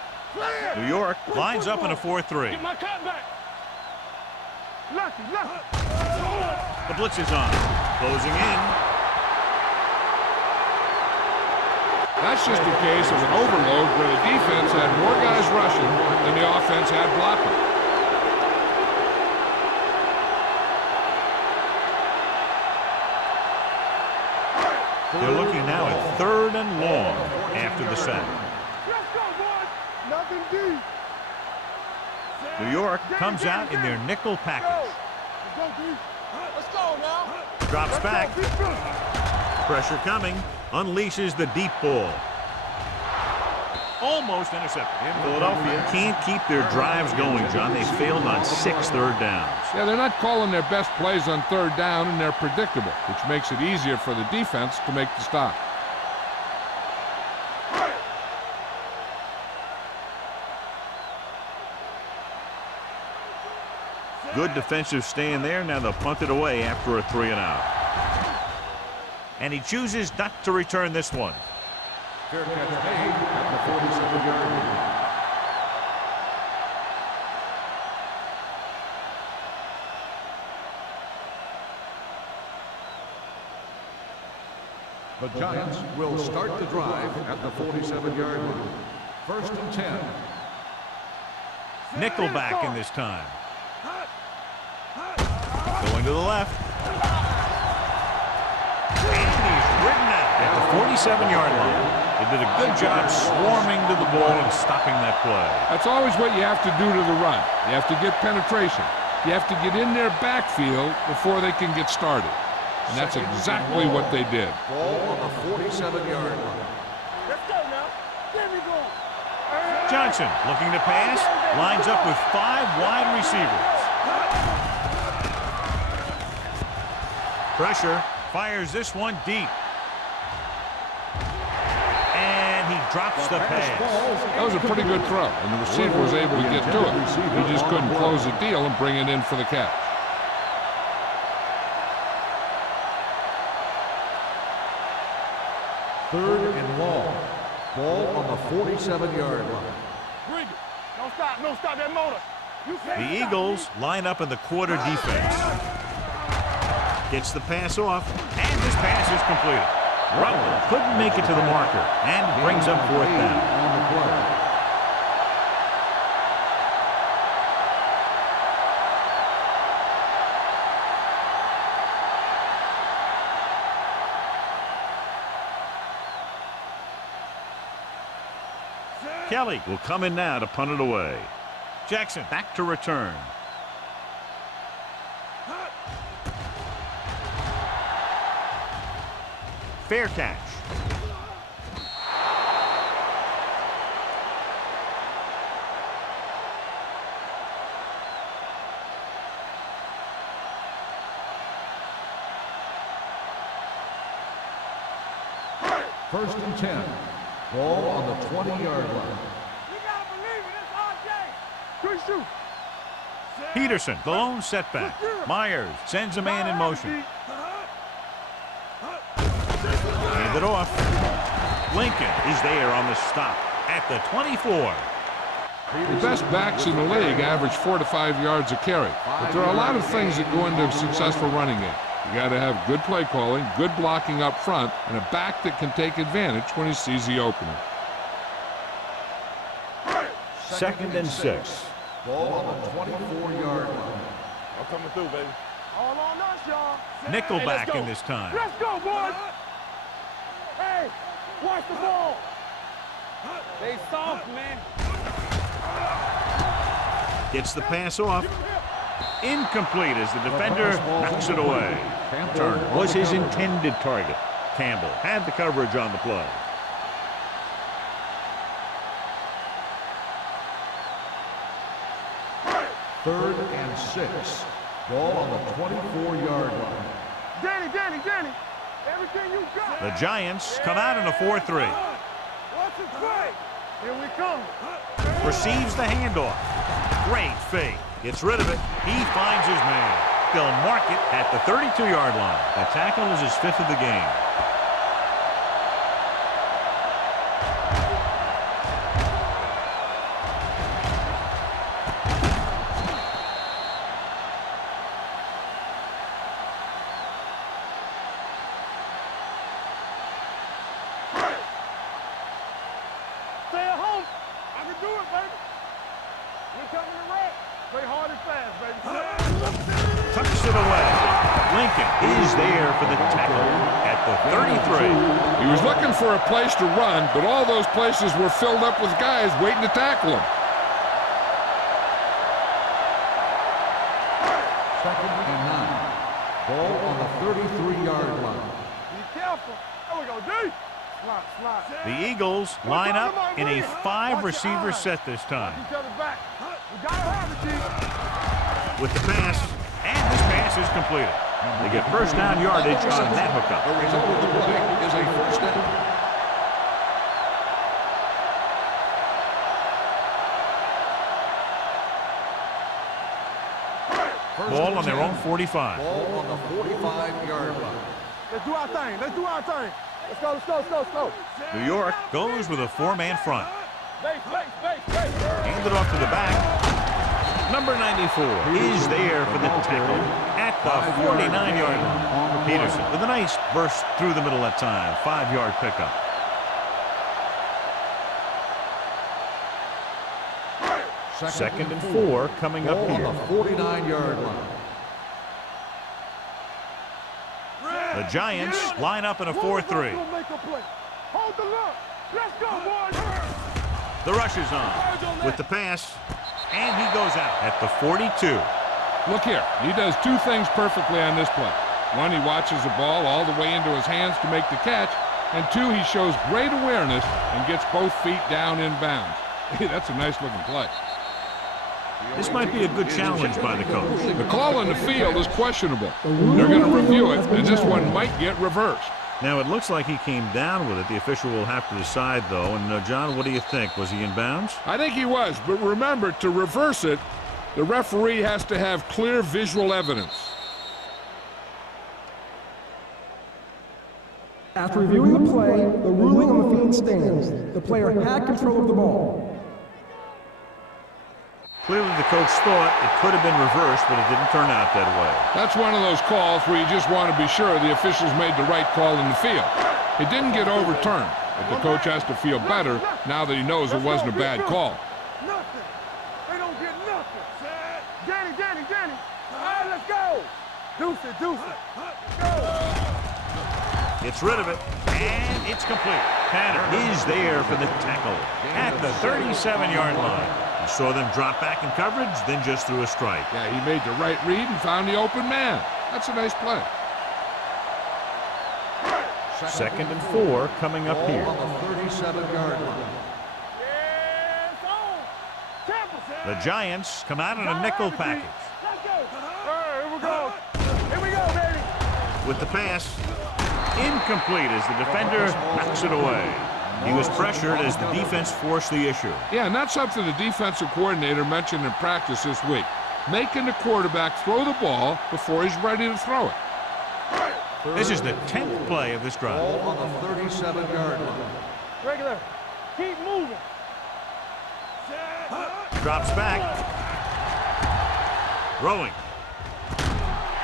New York lines up in a 4-3. Get my cut back. Lucky. The blitz is on. Closing in. That's just a case of an overload where the defense had more guys rushing than the offense had blocking. They're looking now at 3rd and long after the sack. Let's go, boys. Nothing deep. New York comes out in their nickel package. Let's go deep. Let's go now. Drops back. Pressure coming. Unleashes the deep ball. Almost intercepted. Philadelphia can't keep their drives going, John. They failed on 6 third downs. Yeah, they're not calling their best plays on 3rd down, and they're predictable, which makes it easier for the defense to make the stop. Good defensive stand there. Now they'll punt it away after a 3-and-out. And he chooses not to return this one. Fair catch made at the 47-yard line. The Giants will start the drive at the 47-yard line. 1st and 10. Nickelback in this time. Going to the left. And he's ridden out at the 47-yard line. They did a good job swarming to the ball and stopping that play. That's always what you have to do to the run. You have to get penetration. You have to get in their backfield before they can get started. And that's exactly what they did. Ball on the 47-yard line. Let's go now. Get me going. Johnson looking to pass. Lines up with 5 wide receivers. Pressure. Fires this one deep. And he drops the pass. That was a pretty good throw, and the receiver was able to get to it. He just couldn't close the deal and bring it in for the catch. Third and long. Ball on the 47-yard line. Bring it. Don't stop that motor. The Eagles line up in the quarter defense. Gets the pass off, and this pass is completed. Rutland couldn't make it to the marker, and brings up 4th down. On the play. Kelly will come in now to punt it away. Jackson back to return. Fair catch. First and 10. Ball on the 20-yard line. You gotta believe it. It's RJ. Good shoot. Peterson, the lone setback. Myers sends a man in motion. Hand it off. Lincoln is there on the stop at the 24. The best backs in the league average 4 to 5 yards a carry. But there are a lot of things that go into a successful running game. You got to have good play calling, good blocking up front, and a back that can take advantage when he sees the opening. Second and 6. Ball on the 24-yard line. I'm coming through, baby. All on us, y'all. Nickelback in this time. Let's go, boys. Hey, watch the ball. They soft, man. Gets the pass off. Incomplete as the defender knocks it away. Turner was his intended target. Campbell had the coverage on the play. Third and 6. Ball on the 24-yard line. Danny. Everything you got. The Giants come out in a 4-3. Watch it play. Here we come. Receives the handoff. Great fake. Gets rid of it. He finds his man. They'll mark it at the 32-yard line. The tackle is his 5th of the game. Stay at home. I can do it, baby. We're coming to red. Play hard and fast, baby. Tucks it away. Lincoln is there for the tackle at the 33. He was looking for a place to run, but all those places were filled up with guys waiting to tackle him. Second and 9. Ball on the 33-yard line. Be careful. There we go, D. Slot. The Eagles line up in a 5-receiver set this time. Each other back. We gotta have it, G. With the pass, and this pass is completed. They get first down yardage on that hookup. The result of the play is a first down. Ball on their own 45. Ball on the 45-yard line. Let's do our thing. Let's go. New York goes with a 4-man front. Base. Handed off to the back. Number 94 is there for the tackle at the 49-yard line. Peterson with a nice burst through the middle that time. 5-yard pickup. Second and 4 coming up Ball here. on the 49-yard line. The Giants line up in a 4-3. Hold the look. Let's go, boys. The rush is on with the pass, and he goes out at the 42. Look here, he does 2 things perfectly on this play. 1, he watches the ball all the way into his hands to make the catch, and 2, he shows great awareness and gets both feet down in bounds. Hey, that's a nice-looking play. This might be a good challenge by the coach. The call on the field is questionable. They're going to review it, and this one might get reversed. Now, it looks like he came down with it. The official will have to decide, though. And, John, what do you think? Was he in bounds? I think he was, but remember, to reverse it, the referee has to have clear visual evidence. After reviewing the play, the ruling on the field stands. The player had control of the ball. Clearly, the coach thought it could have been reversed, but it didn't turn out that way. That's one of those calls where you just want to be sure the officials made the right call in the field. It didn't get overturned, but the coach has to feel better now that he knows it wasn't a bad call. Nothing. They don't get nothing. Danny. All right, let's go. Deuce it. Go. Gets rid of it, and it's complete. Tanner is there for the tackle at the 37-yard line. He saw them drop back in coverage, then just threw a strike. Yeah, he made the right read and found the open man. That's a nice play. Second and 4 coming up here. Ball on the 37-yard line. The Giants come out in a nickel package. Let's go. All right, here we go, baby. With the pass, Incomplete as the defender knocks it away. He was pressured as the defense forced the issue. Yeah, and that's something the defensive coordinator mentioned in practice this week. Making the quarterback throw the ball before he's ready to throw it. This is the 10th play of this drive. Ball on the 37-yard line. Regular. Keep moving. Drops back. Throwing.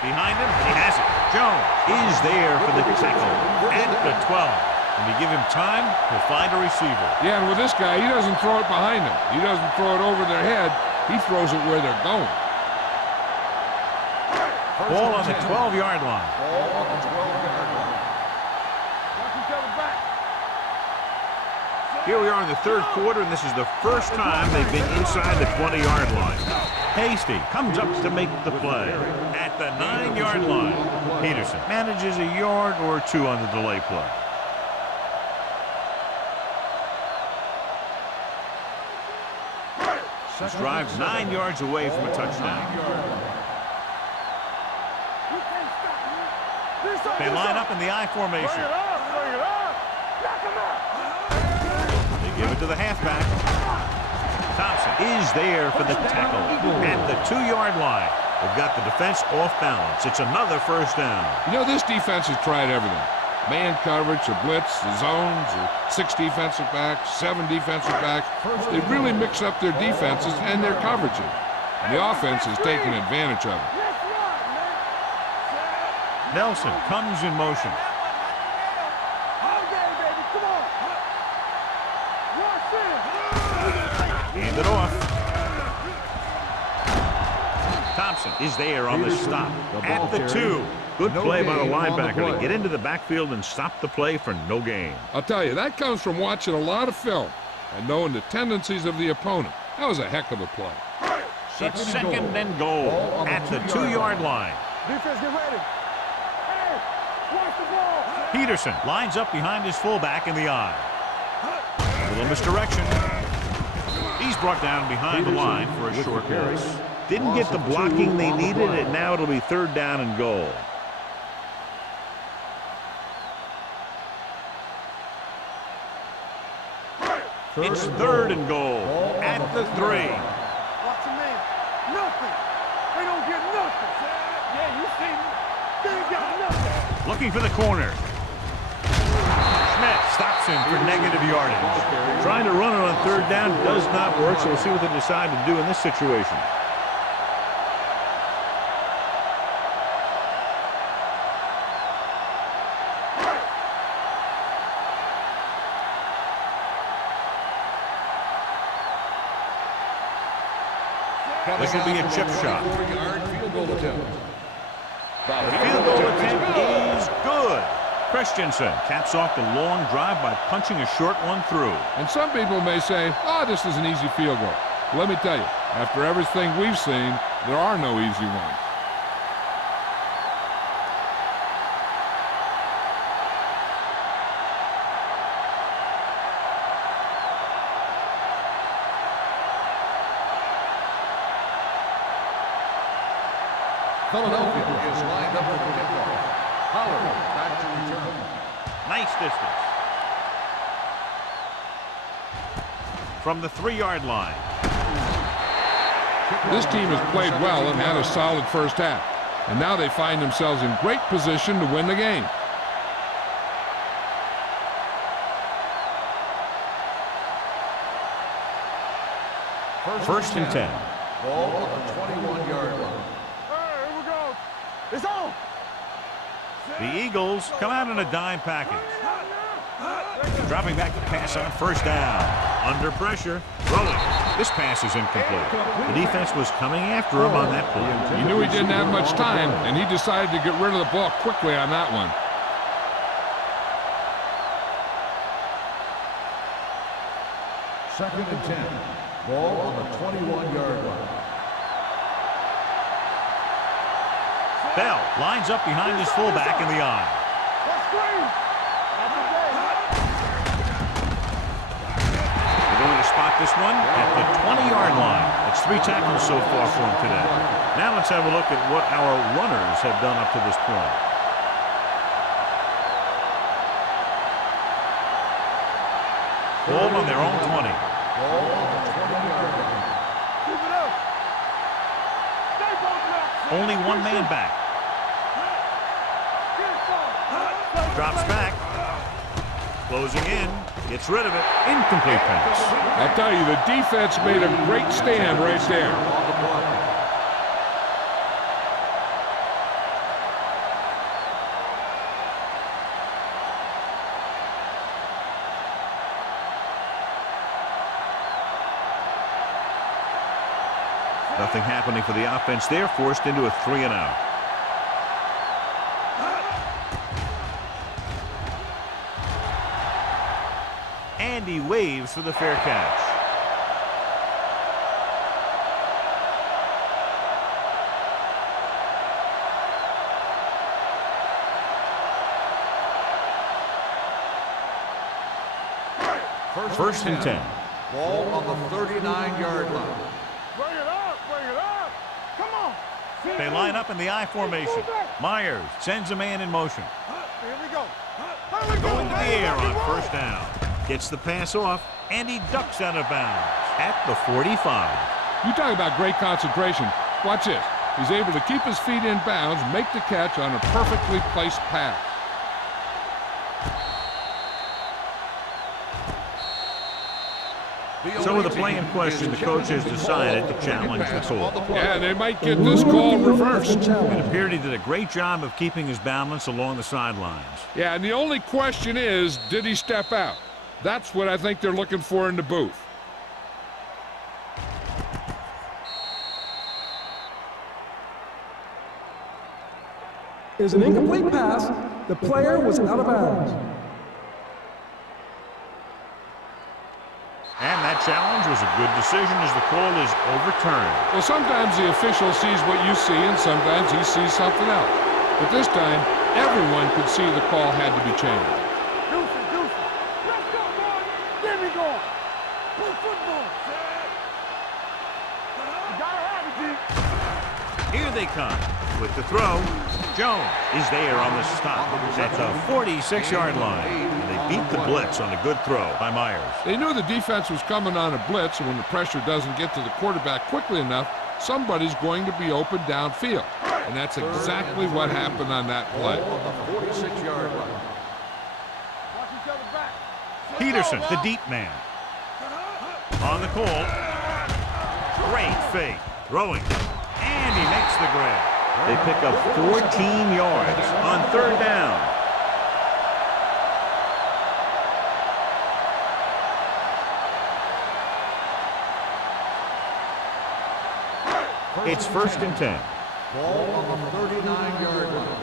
Behind him, and he has it. Jones is there for the tackle at the 12. When you give him time, he'll find a receiver. Yeah, and with this guy, he doesn't throw it behind him. He doesn't throw it over their head. He throws it where they're going. Ball on the 12-yard line. Ball on the 12-yard line. Watch each other back. Here we are in the third quarter, and this is the first time they've been inside the 20-yard line. Hasty comes up to make the play at the 9-yard line. Peterson manages a yard or two on the delay play. This drives 9 yards away from a touchdown. They line up in the I formation. Bring it up, bring it up. Knock him out. They give it to the halfback. Thompson is there for the tackle at the 2-yard line. They've got the defense off balance. It's another first down. You know, this defense has tried everything. Man coverage, a blitz, the zones, 6 defensive backs, 7 defensive backs. They really mix up their defenses and their coverages. And the offense is taking advantage of it. Let's run, man. Nelson comes in motion. All day, baby. Come on. Rush in. Hand it off. Thompson is there on the stop at the 2. Good play by the linebacker to get into the backfield and stop the play for no gain. I'll tell you, that comes from watching a lot of film and knowing the tendencies of the opponent. That was a heck of a play. It's second and goal at the 2-yard line. Defense, get ready. Hey, watch the ball. Peterson lines up behind his fullback in the I. A little misdirection. He's brought down behind the line for a short pass. Didn't get the blocking they needed, and now it'll be 3rd down and goal. It's 3rd and goal at the 3. Watch him in. Nothing. They don't get nothing. Yeah, you see me. They ain't got nothing. Looking for the corner. Schmidt stops him for negative yardage. Trying to run it on 3rd down does not work, so we'll see what they decide to do in this situation. This will be a chip shot. 4-yard field goal attempt. The field goal attempt is good. Christensen caps off the long drive by punching a short one through. And some people may say, oh, this is an easy field goal. Let me tell you, after everything we've seen, there are no easy ones. Philadelphia is lined up for the kickoff. Howard back to return. Nice distance. From the 3-yard line. This team has played well and had a solid first half. And now they find themselves in great position to win the game. First and 10. Ball on the 21-yard line. Hey, here we go. It's on. The Eagles come out in a dime package. Dropping back to pass on 1st down. Under pressure. Throwing. This pass is incomplete. The defense was coming after him on that play. He knew he didn't have much time, and he decided to get rid of the ball quickly on that one. Second and 10. Ball on the 21-yard line. Bell lines up behind his fullback in the I. Let's screen. They're going to spot this one at the 20-yard line. It's 3 tackles so far for him today. Now let's have a look at what our runners have done up to this point. Ball on their own 20. Ball on the 20-yard line. Keep it up. Stay both left. Only one man back. Drops back. Closing in. Gets rid of it. Incomplete pass. I'll tell you, the defense made a great stand right there. On the play. Nothing happening for the offense there. Forced into a 3-and-out. And he waves for the fair catch. First and 10. Ball on the 39-yard line. Bring it up. Bring it up. Come on. They line up in the I formation. Myers sends a man in motion. Here we go. Here we go. Going to the air on first down. Gets the pass off, and he ducks out of bounds at the 45. You talk about great concentration. Watch this. He's able to keep his feet in bounds, make the catch on a perfectly placed pass. So with the play in question, the coach has decided to challenge the call. Yeah, they might get this call reversed. It appeared he did a great job of keeping his balance along the sidelines. Yeah, and the only question is, did he step out? That's what I think they're looking for in the booth. It is an incomplete pass. The player was out of bounds. And that challenge was a good decision as the call is overturned. Well, sometimes the official sees what you see, and sometimes he sees something else. But this time, everyone could see the call had to be changed. Deuce. Let's go, boys. There we go. Play football. You gotta have it, G. Here they come. With the throw, Jones is there on the stop. That's a 46-yard line. And they beat the blitz on a good throw by Myers. They knew the defense was coming on a blitz, and when the pressure doesn't get to the quarterback quickly enough, somebody's going to be open downfield. And that's exactly what happened on that play. Ball on the 46-yard line. Watch each other back. Peterson, the deep man. On the call. Great fake. Throwing. And he makes the grab. They pick up 14 yards on third down. It's first and 10. Ball on the 39-yard line.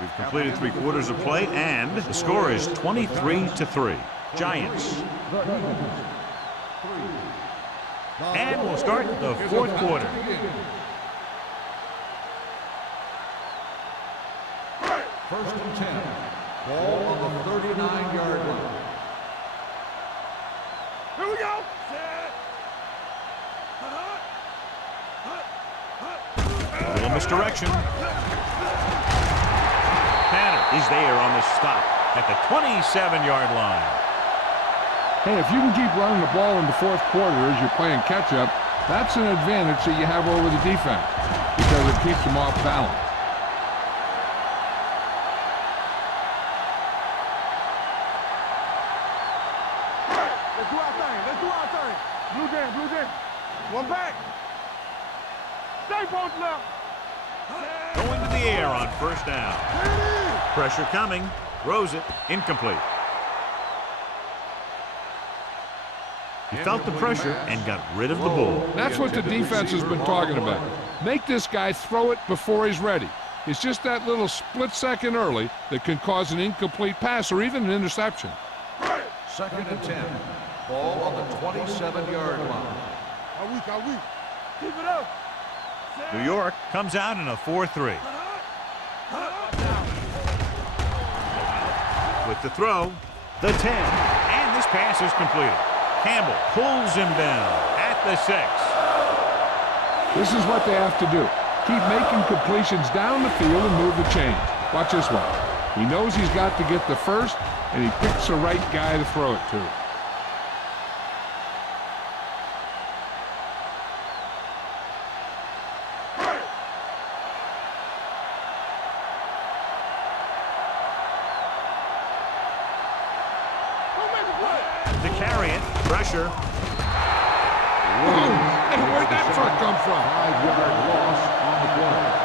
We've completed 3 quarters of play, and the score is 23-3. Giants. And we'll start the fourth quarter. First and 10. Ball on the 39-yard line. Here we go. A little misdirection. Tanner is there on the stop at the 27-yard line. Hey, if you can keep running the ball in the fourth quarter as you're playing catch-up, that's an advantage that you have over the defense because it keeps them off balance. Let's do our thing. Blue game. One back. Stay both left. Going to the air on first down. Pressure coming. Throws it. Incomplete. He felt the pressure and got rid of the ball. That's what the defense has been talking about. Make this guy throw it before he's ready. It's just that little split second early that can cause an incomplete pass or even an interception. Second and 10. Ball on the 27-yard line. Are we? Keep it up. New York comes out in a 4-3. With the throw, the 10. And this pass is completed. Campbell pulls him down at the 6. This is what they have to do. Keep making completions down the field and move the chains. Watch this one. He knows he's got to get the first, and he picks the right guy to throw it to. To carry it, pressure. Whoa! Hey, where'd that truck come from? 5-yard loss on the play.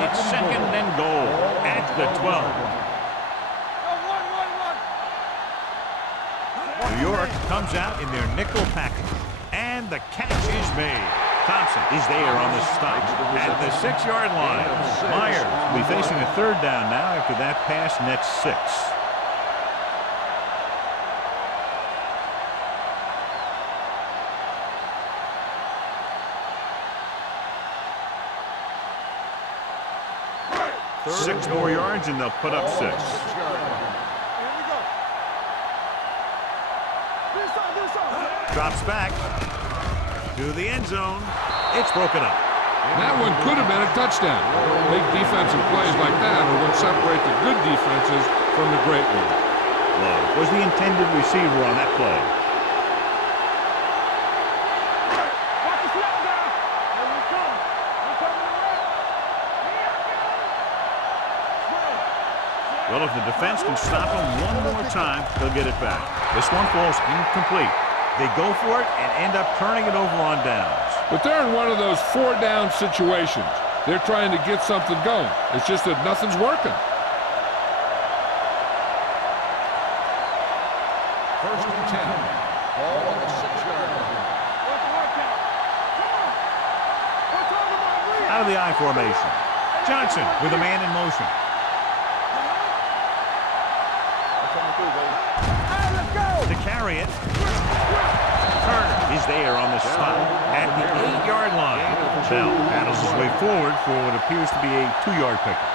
It's second and goal at the 12. New York comes out in their nickel package, and the catch is made. Thompson is there on the stop at the 6-yard line. Myers will be facing a third down now after that pass nets 6. Six more yards and they'll put up 6. Drops back to the end zone. It's broken up. That one could have been a touchdown. Big defensive plays like that are what separate the good defenses from the great ones. Lowe was the intended receiver on that play. Well, if the defense can stop him one more time, they'll get it back. This one falls incomplete. They go for it and end up turning it over on downs. But they're in one of those 4-down situations. They're trying to get something going. It's just that nothing's working. First and 10. Ball on the 6-yard line. Out of the I formation. Johnson with a man in motion. To carry it. Turner is there on the stop at the 8-yard line. Bell battles his way forward for what appears to be a 2-yard pickup.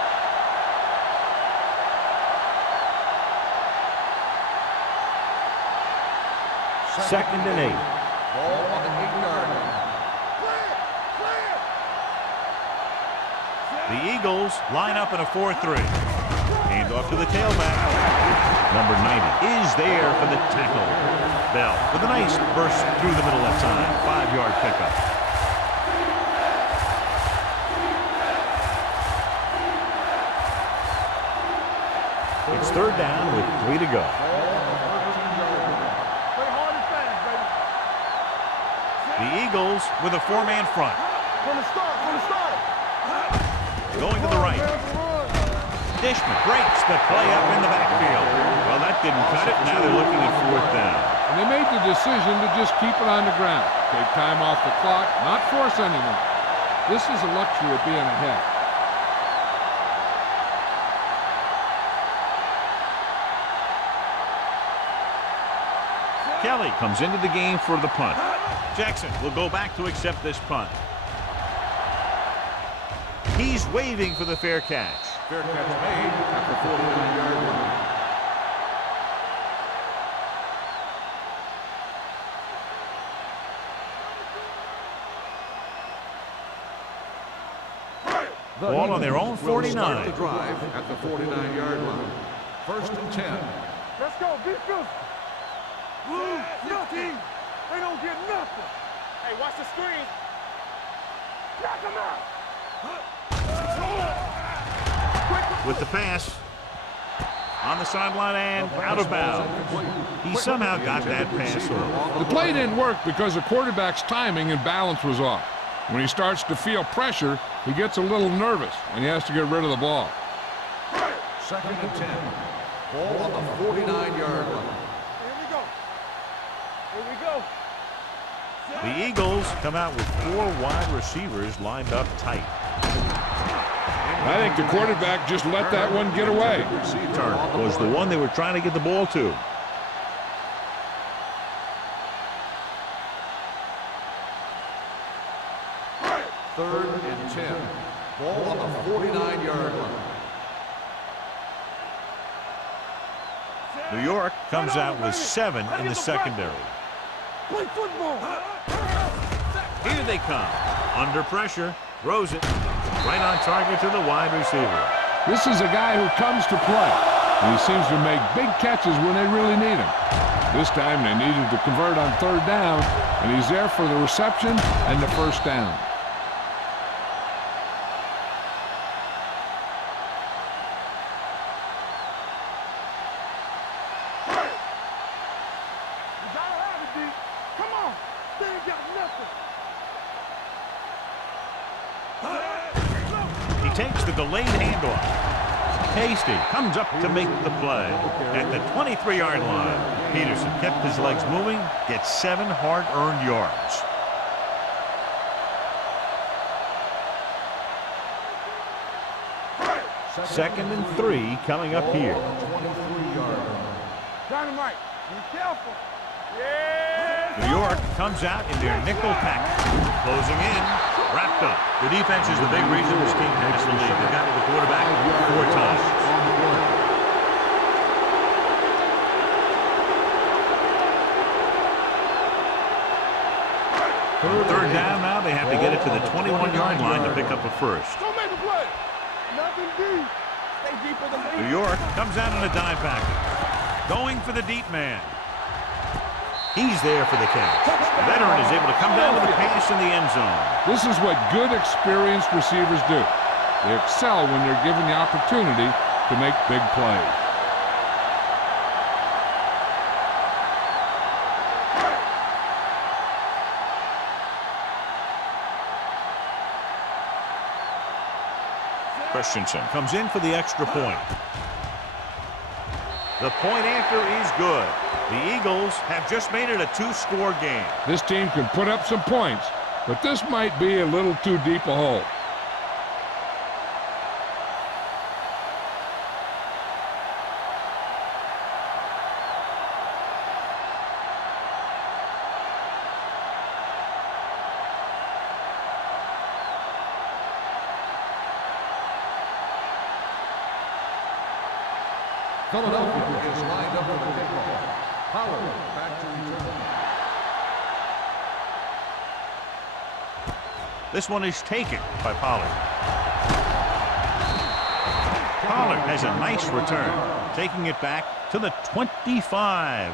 Second and 8. Ball on the 8-yard line. The Eagles line up in a 4-3. Hand off to the tailback. Number 90 is there for the tackle. Bell with a nice burst through the middle that time. 5-yard pickup. It's third down with 3 to go. The Eagles with a 4-man front. Going to the right. Dishman breaks the play up in the backfield. Well, that didn't cut it. Now they're looking at 4th down. And they made the decision to just keep it on the ground. Take time off the clock, not force anything. This is a luxury of being ahead. Kelly comes into the game for the punt. Jackson will go back to accept this punt. He's waving for the fair catch. Fair catch made at the 49-yard line. Ball on their own 49. The drive at the 49-yard line. First and 10. Let's go, beat this. Blue, nothing. They don't get nothing. Hey, watch the screen. Knock them out. With the pass on the sideline and out of bounds. He somehow got that pass off. The play didn't work because the quarterback's timing and balance was off. When he starts to feel pressure, he gets a little nervous, and he has to get rid of the ball. Second and 10. Ball on the 49-yard line. Here we go. Here we go. The Eagles come out with 4 wide receivers lined up tight. I think the quarterback just let that one get away. Turner was the one they were trying to get the ball to. Third and 10. Ball on the 49-yard line. New York comes out with 7 in the secondary. Play football. Here they come. Under pressure. Throws it. Right on target to the wide receiver. This is a guy who comes to play. He seems to make big catches when they really need him. This time they needed to convert on 3rd down, and he's there for the reception and the 1st down. Takes the delayed handoff. Hasty comes up to make the play. At the 23-yard line, Peterson kept his legs moving, gets 7 hard-earned yards. Second and 3 coming up here. Dynamite, be careful. New York comes out in their nickel package. Closing in, wrapped up. The defense is the big reason this team has the lead. They got to the quarterback 4 times. Third down now. They have to get it to the 21-yard line to pick up a first. Don't make a play. Nothing deep. Stay deeper than New York comes out in a dime package. Going for the deep man. He's there for the catch. The veteran is able to come down with the pass in the end zone. This is what good, experienced receivers do. They excel when they're given the opportunity to make big plays. Christensen comes in for the extra point. The point after is good. The Eagles have just made it a 2-score game. This team can put up some points, but this might be a little too deep a hole. Philadelphia is lined up for the kickoff. Pollard back to return. This one is taken by Pollard. Pollard has a nice return, taking it back to the 25.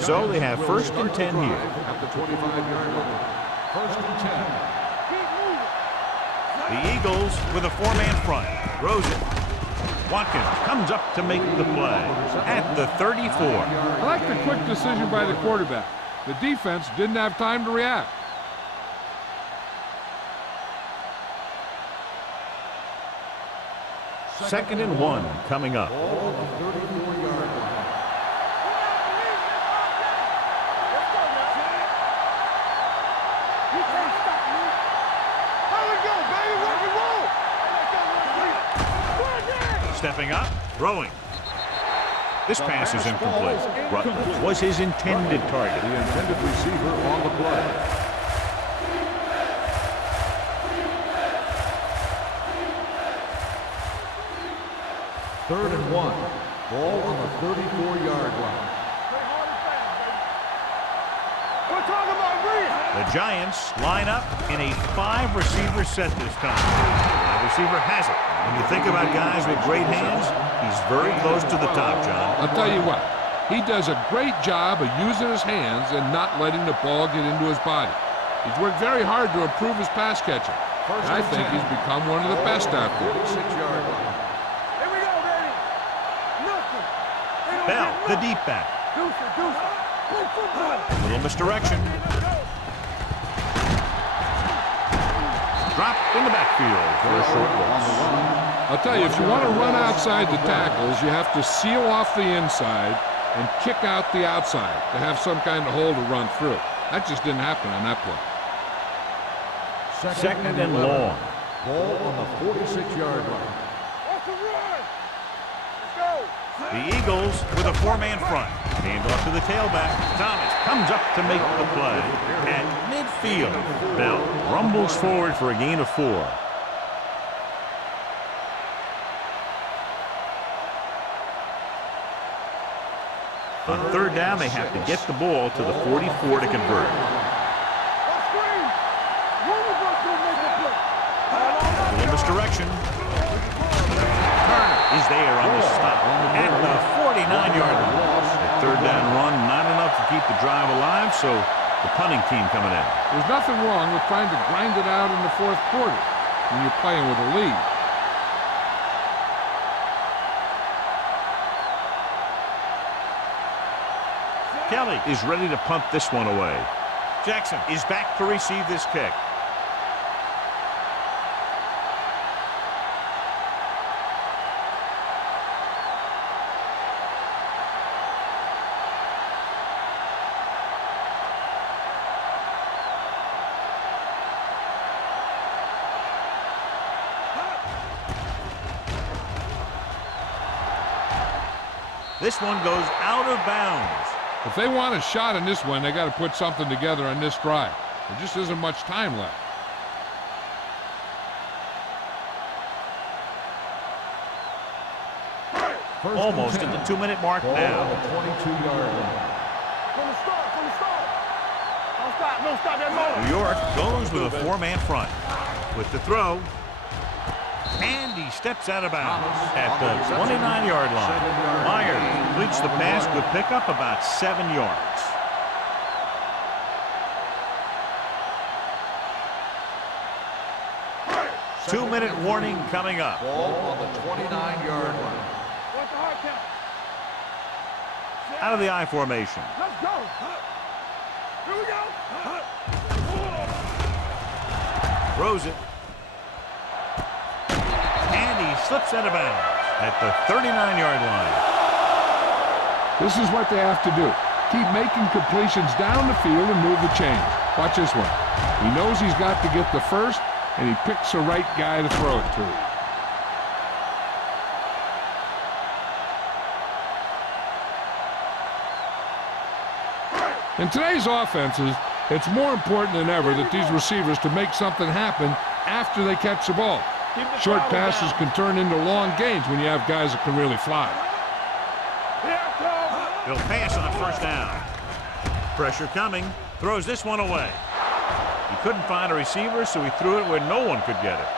So they have 1st and 10 here. At the 25-yard line. 1st and 10. The Eagles with a 4-man front. Throws it. Watkins comes up to make the play at the 34. I like the quick decision by the quarterback. The defense didn't have time to react. Second and 1 coming up. Stepping up, throwing. This pass is incomplete. Rutledge was his intended target. The intended receiver on the play. Third and 1. Ball on the 34-yard line. We're talking about real. The Giants line up in a 5-receiver set this time. The receiver has it. When you think about guys with great hands, he's very close to the top, John. I'll tell you what, he does a great job of using his hands and not letting the ball get into his body. He's worked very hard to improve his pass catching. And I think he's become one of the best out there. 6-yard line. Here we go, baby. Nothing. Bell, the deep back. Deuce it. Play football. Little misdirection. Dropped in the backfield for a short loss. I'll tell you, if you want to run outside the tackles, you have to seal off the inside and kick out the outside to have some kind of hole to run through. That just didn't happen on that play. Second and long. Ball on the 46-yard line. Off the run. Let's go. The Eagles with a 4-man front. Hand off to the tailback. Thomas comes up to make the play at midfield. Bell rumbles forward for a gain of 4. On third down, they have to get the ball to the 44 to convert. A little misdirection. Is there on the stop at the 49-yard line. The third down run, not enough to keep the drive alive, so the punting team coming in. There's nothing wrong with trying to grind it out in the fourth quarter when you're playing with a lead. Kelly is ready to punt this one away. Jackson is back to receive this kick. This one goes out of bounds. If they want a shot in this one, they got to put something together on this drive. There just isn't much time left. Almost at the 2-minute mark now. The 22-yard line. From the start. Don't stop that motor. New York goes with a 4-man front. With the throw. And he steps out of bounds at the 29-yard line. Myers completes the pass. Good pickup, about 7 yards. Two-minute warning coming up. Ball on the 29-yard line. What's the hard count? Out of the I formation. Let's go. Here we go. Throws it. And he slips out of bounds at the 39-yard line. This is what they have to do. Keep making completions down the field and move the chains. Watch this one. He knows he's got to get the first, and he picks the right guy to throw it to. In today's offenses, it's more important than ever that these receivers to make something happen after they catch the ball. Short passes can turn into long gains when you have guys that can really fly. He'll pass on first down. Pressure coming. Throws this one away. He couldn't find a receiver, so he threw it where no one could get it.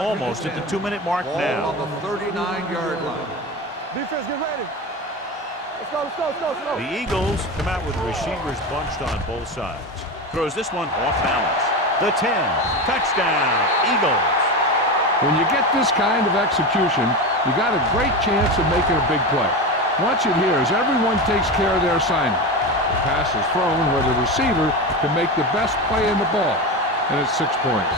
Almost at the 2-minute mark now. Ball on the 39-yard line. Defense, get ready. Let's go. The Eagles come out with receivers bunched on both sides. Throws this one off balance. The 10. Touchdown, Eagles. When you get this kind of execution, you got a great chance of making a big play. Watch it here as everyone takes care of their assignment. The pass is thrown where the receiver can make the best play in the ball, and it's 6 points.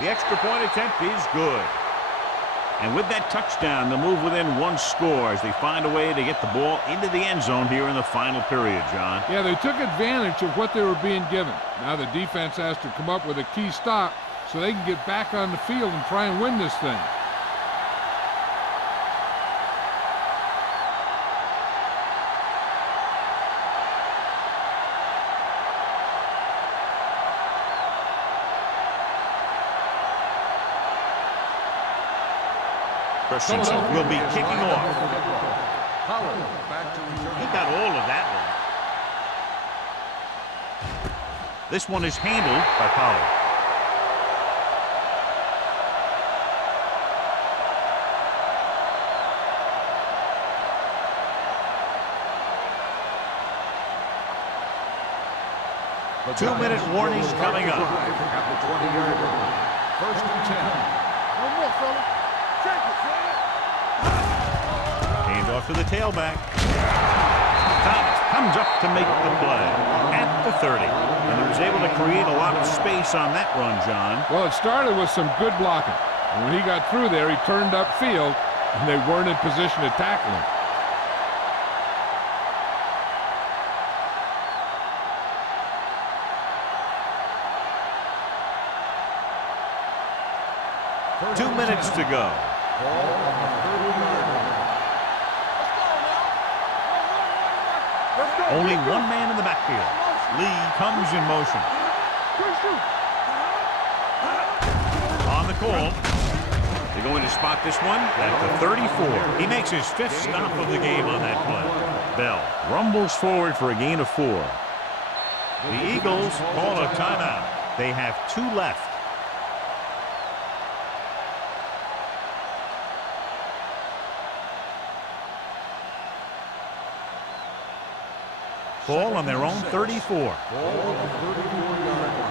The extra point attempt is good. And with that touchdown, they'll move within one score as they find a way to get the ball into the end zone here in the final period, John. Yeah, they took advantage of what they were being given. Now the defense has to come up with a key stop so they can get back on the field and try and win this thing. Christensen will be kicking off. Back to return. He got all of that one. This one is handled by Pollard. The 2-minute warning coming up. At the 20-yard line. 1st and 10. One more, fella. Take it, Hands off to the tailback. Thomas comes up to make the play at the 30. And he was able to create a lot of space on that run, John. Well, it started with some good blocking. And when he got through there, he turned upfield and they weren't in position to tackle him. First 2 minutes to go. Ball on the 30-yard line. Only one man in the backfield. Lee comes in motion. On the call. They're going to spot this one at the 34. He makes his 5th stop of the game on that play. Bell rumbles forward for a gain of 4. The Eagles call a timeout. They have 2 left. Ball on their own 34. Ball on the 34-yard line.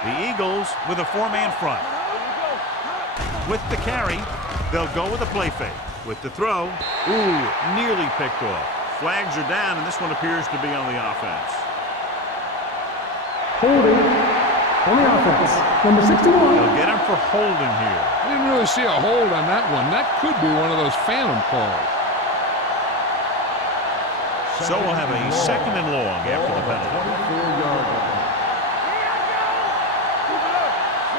The Eagles with a 4-man front. With the carry, they'll go with a play fake. With the throw, nearly picked off. Flags are down, and this one appears to be on the offense. Holding on the offense. Number 61. They'll get him for holding here. I didn't really see a hold on that one. That could be one of those phantom calls. So we'll have a 2nd and long after the penalty. 24-yard line.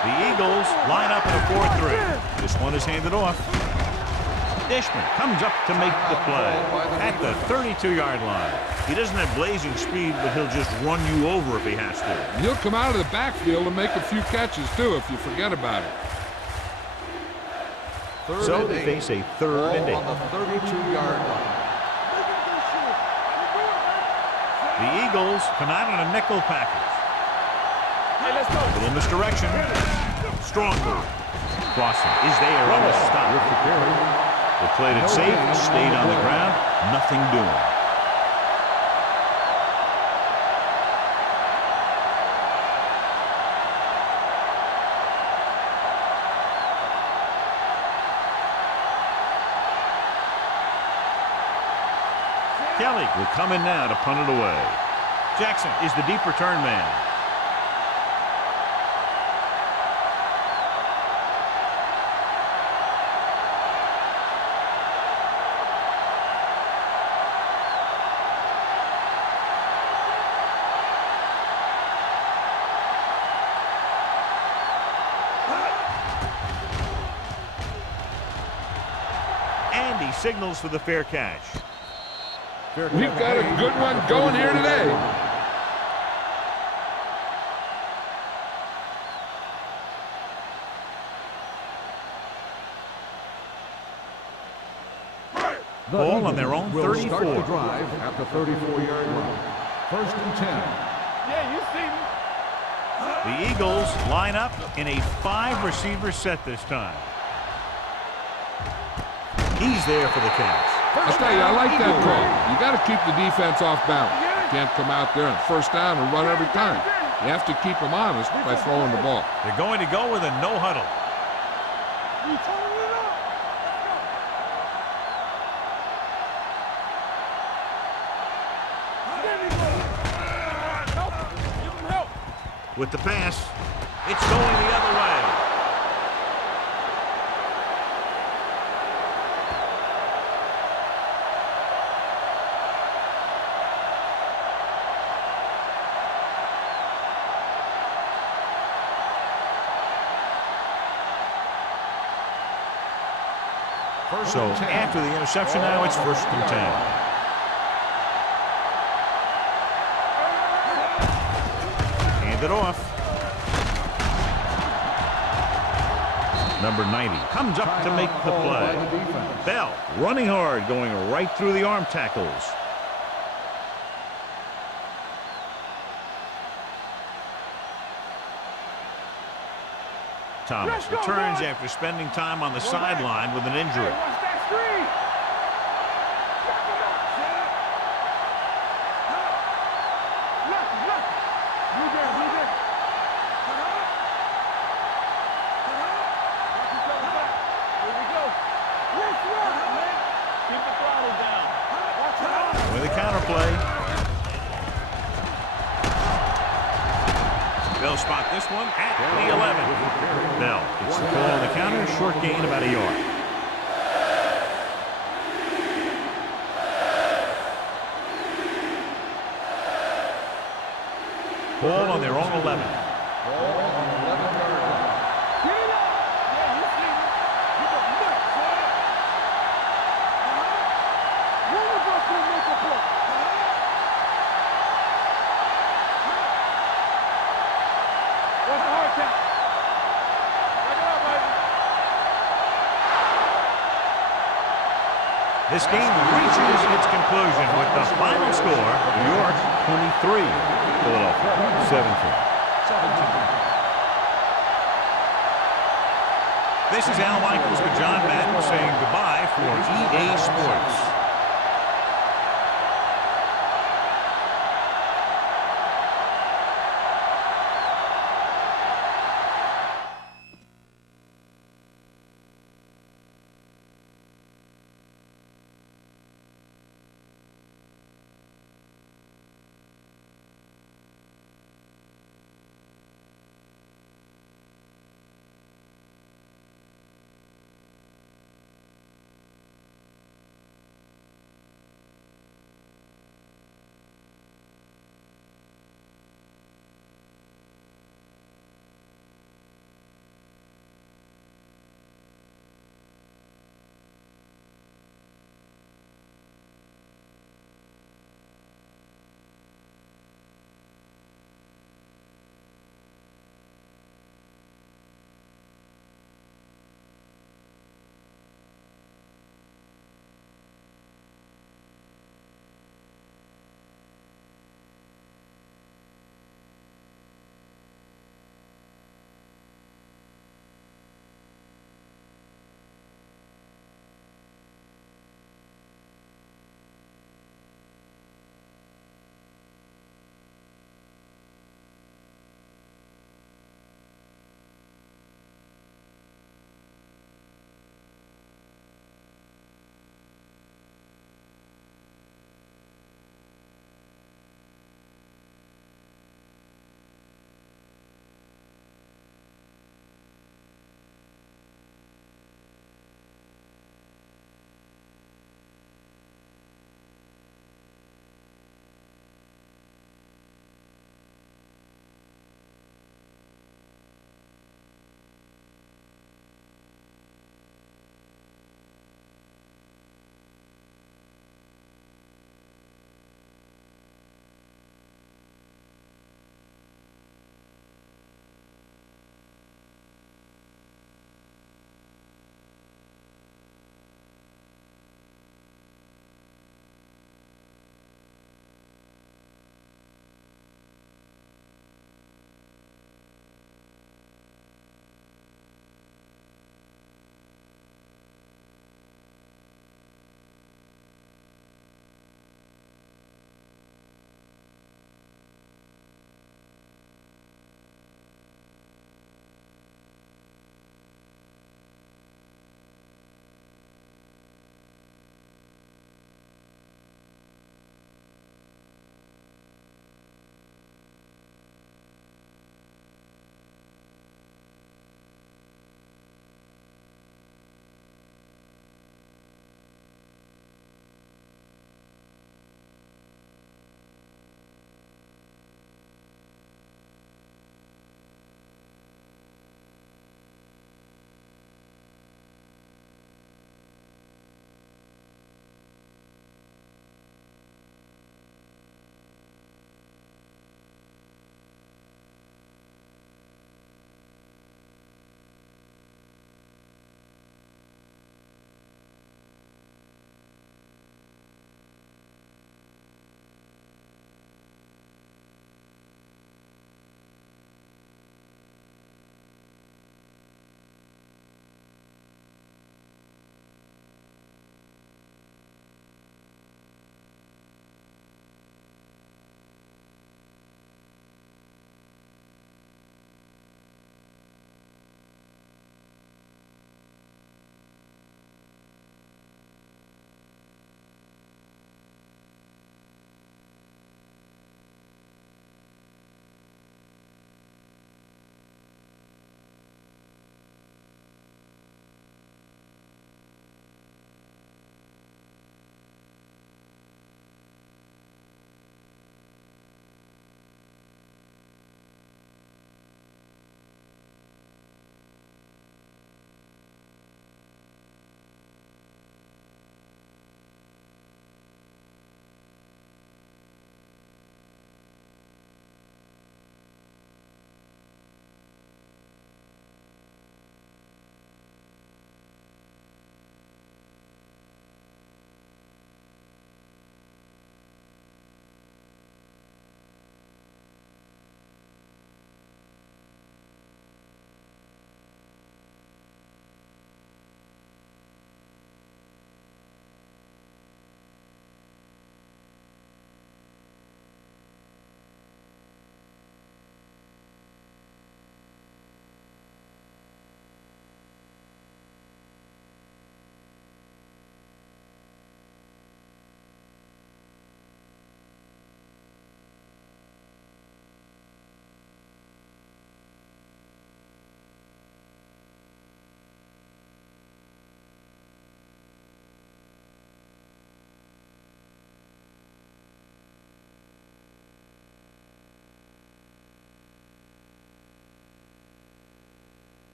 The Eagles line up in a 4-3. This one is handed off. Dishman comes up to make the play at the 32-yard line. He doesn't have blazing speed, but he'll just run you over if he has to. And he'll come out of the backfield and make a few catches, too, if you forget about it. So they face a 3rd and 8. On the 32-yard line. The Eagles come out in a nickel package. Hey, let's go. Little misdirection. Strong move. Clausen is there on the stop. They played it safe, stayed on the ground, nothing doing. Kelly will come in now to punt it away. Jackson is the deep return man. And he signals for the fair catch. We've got a good one going here today. Ball on their own Will 34. start the drive at the 34-yard line. 1st and 10. Yeah, you see me. The Eagles line up in a 5-receiver set this time. He's there for the catch. I'll tell you, I like that call. You got to keep the defense off balance. You can't come out there and 1st down and run every time. You have to keep them honest by throwing the ball. They're going to go with a no huddle. You turning it up. Let's go. Help. Give him help. With the pass, it's going the other way. So after the interception now, it's 1st and 10. Hand it off. Number 90 comes up to make the play. Bell running hard, going right through the arm tackles. Thomas returns after spending time on the sideline with an injury. Watch that screen. Here we go. Keep the throttle down. Watch out. With a counter play. They'll spot this one at the 11. Bell gets the call on the counter, short gain about a yard. Ball on their own 11. This game reaches its conclusion with the final score, New York 23, Philadelphia 17. This is Al Michaels with John Madden saying goodbye for EA Sports.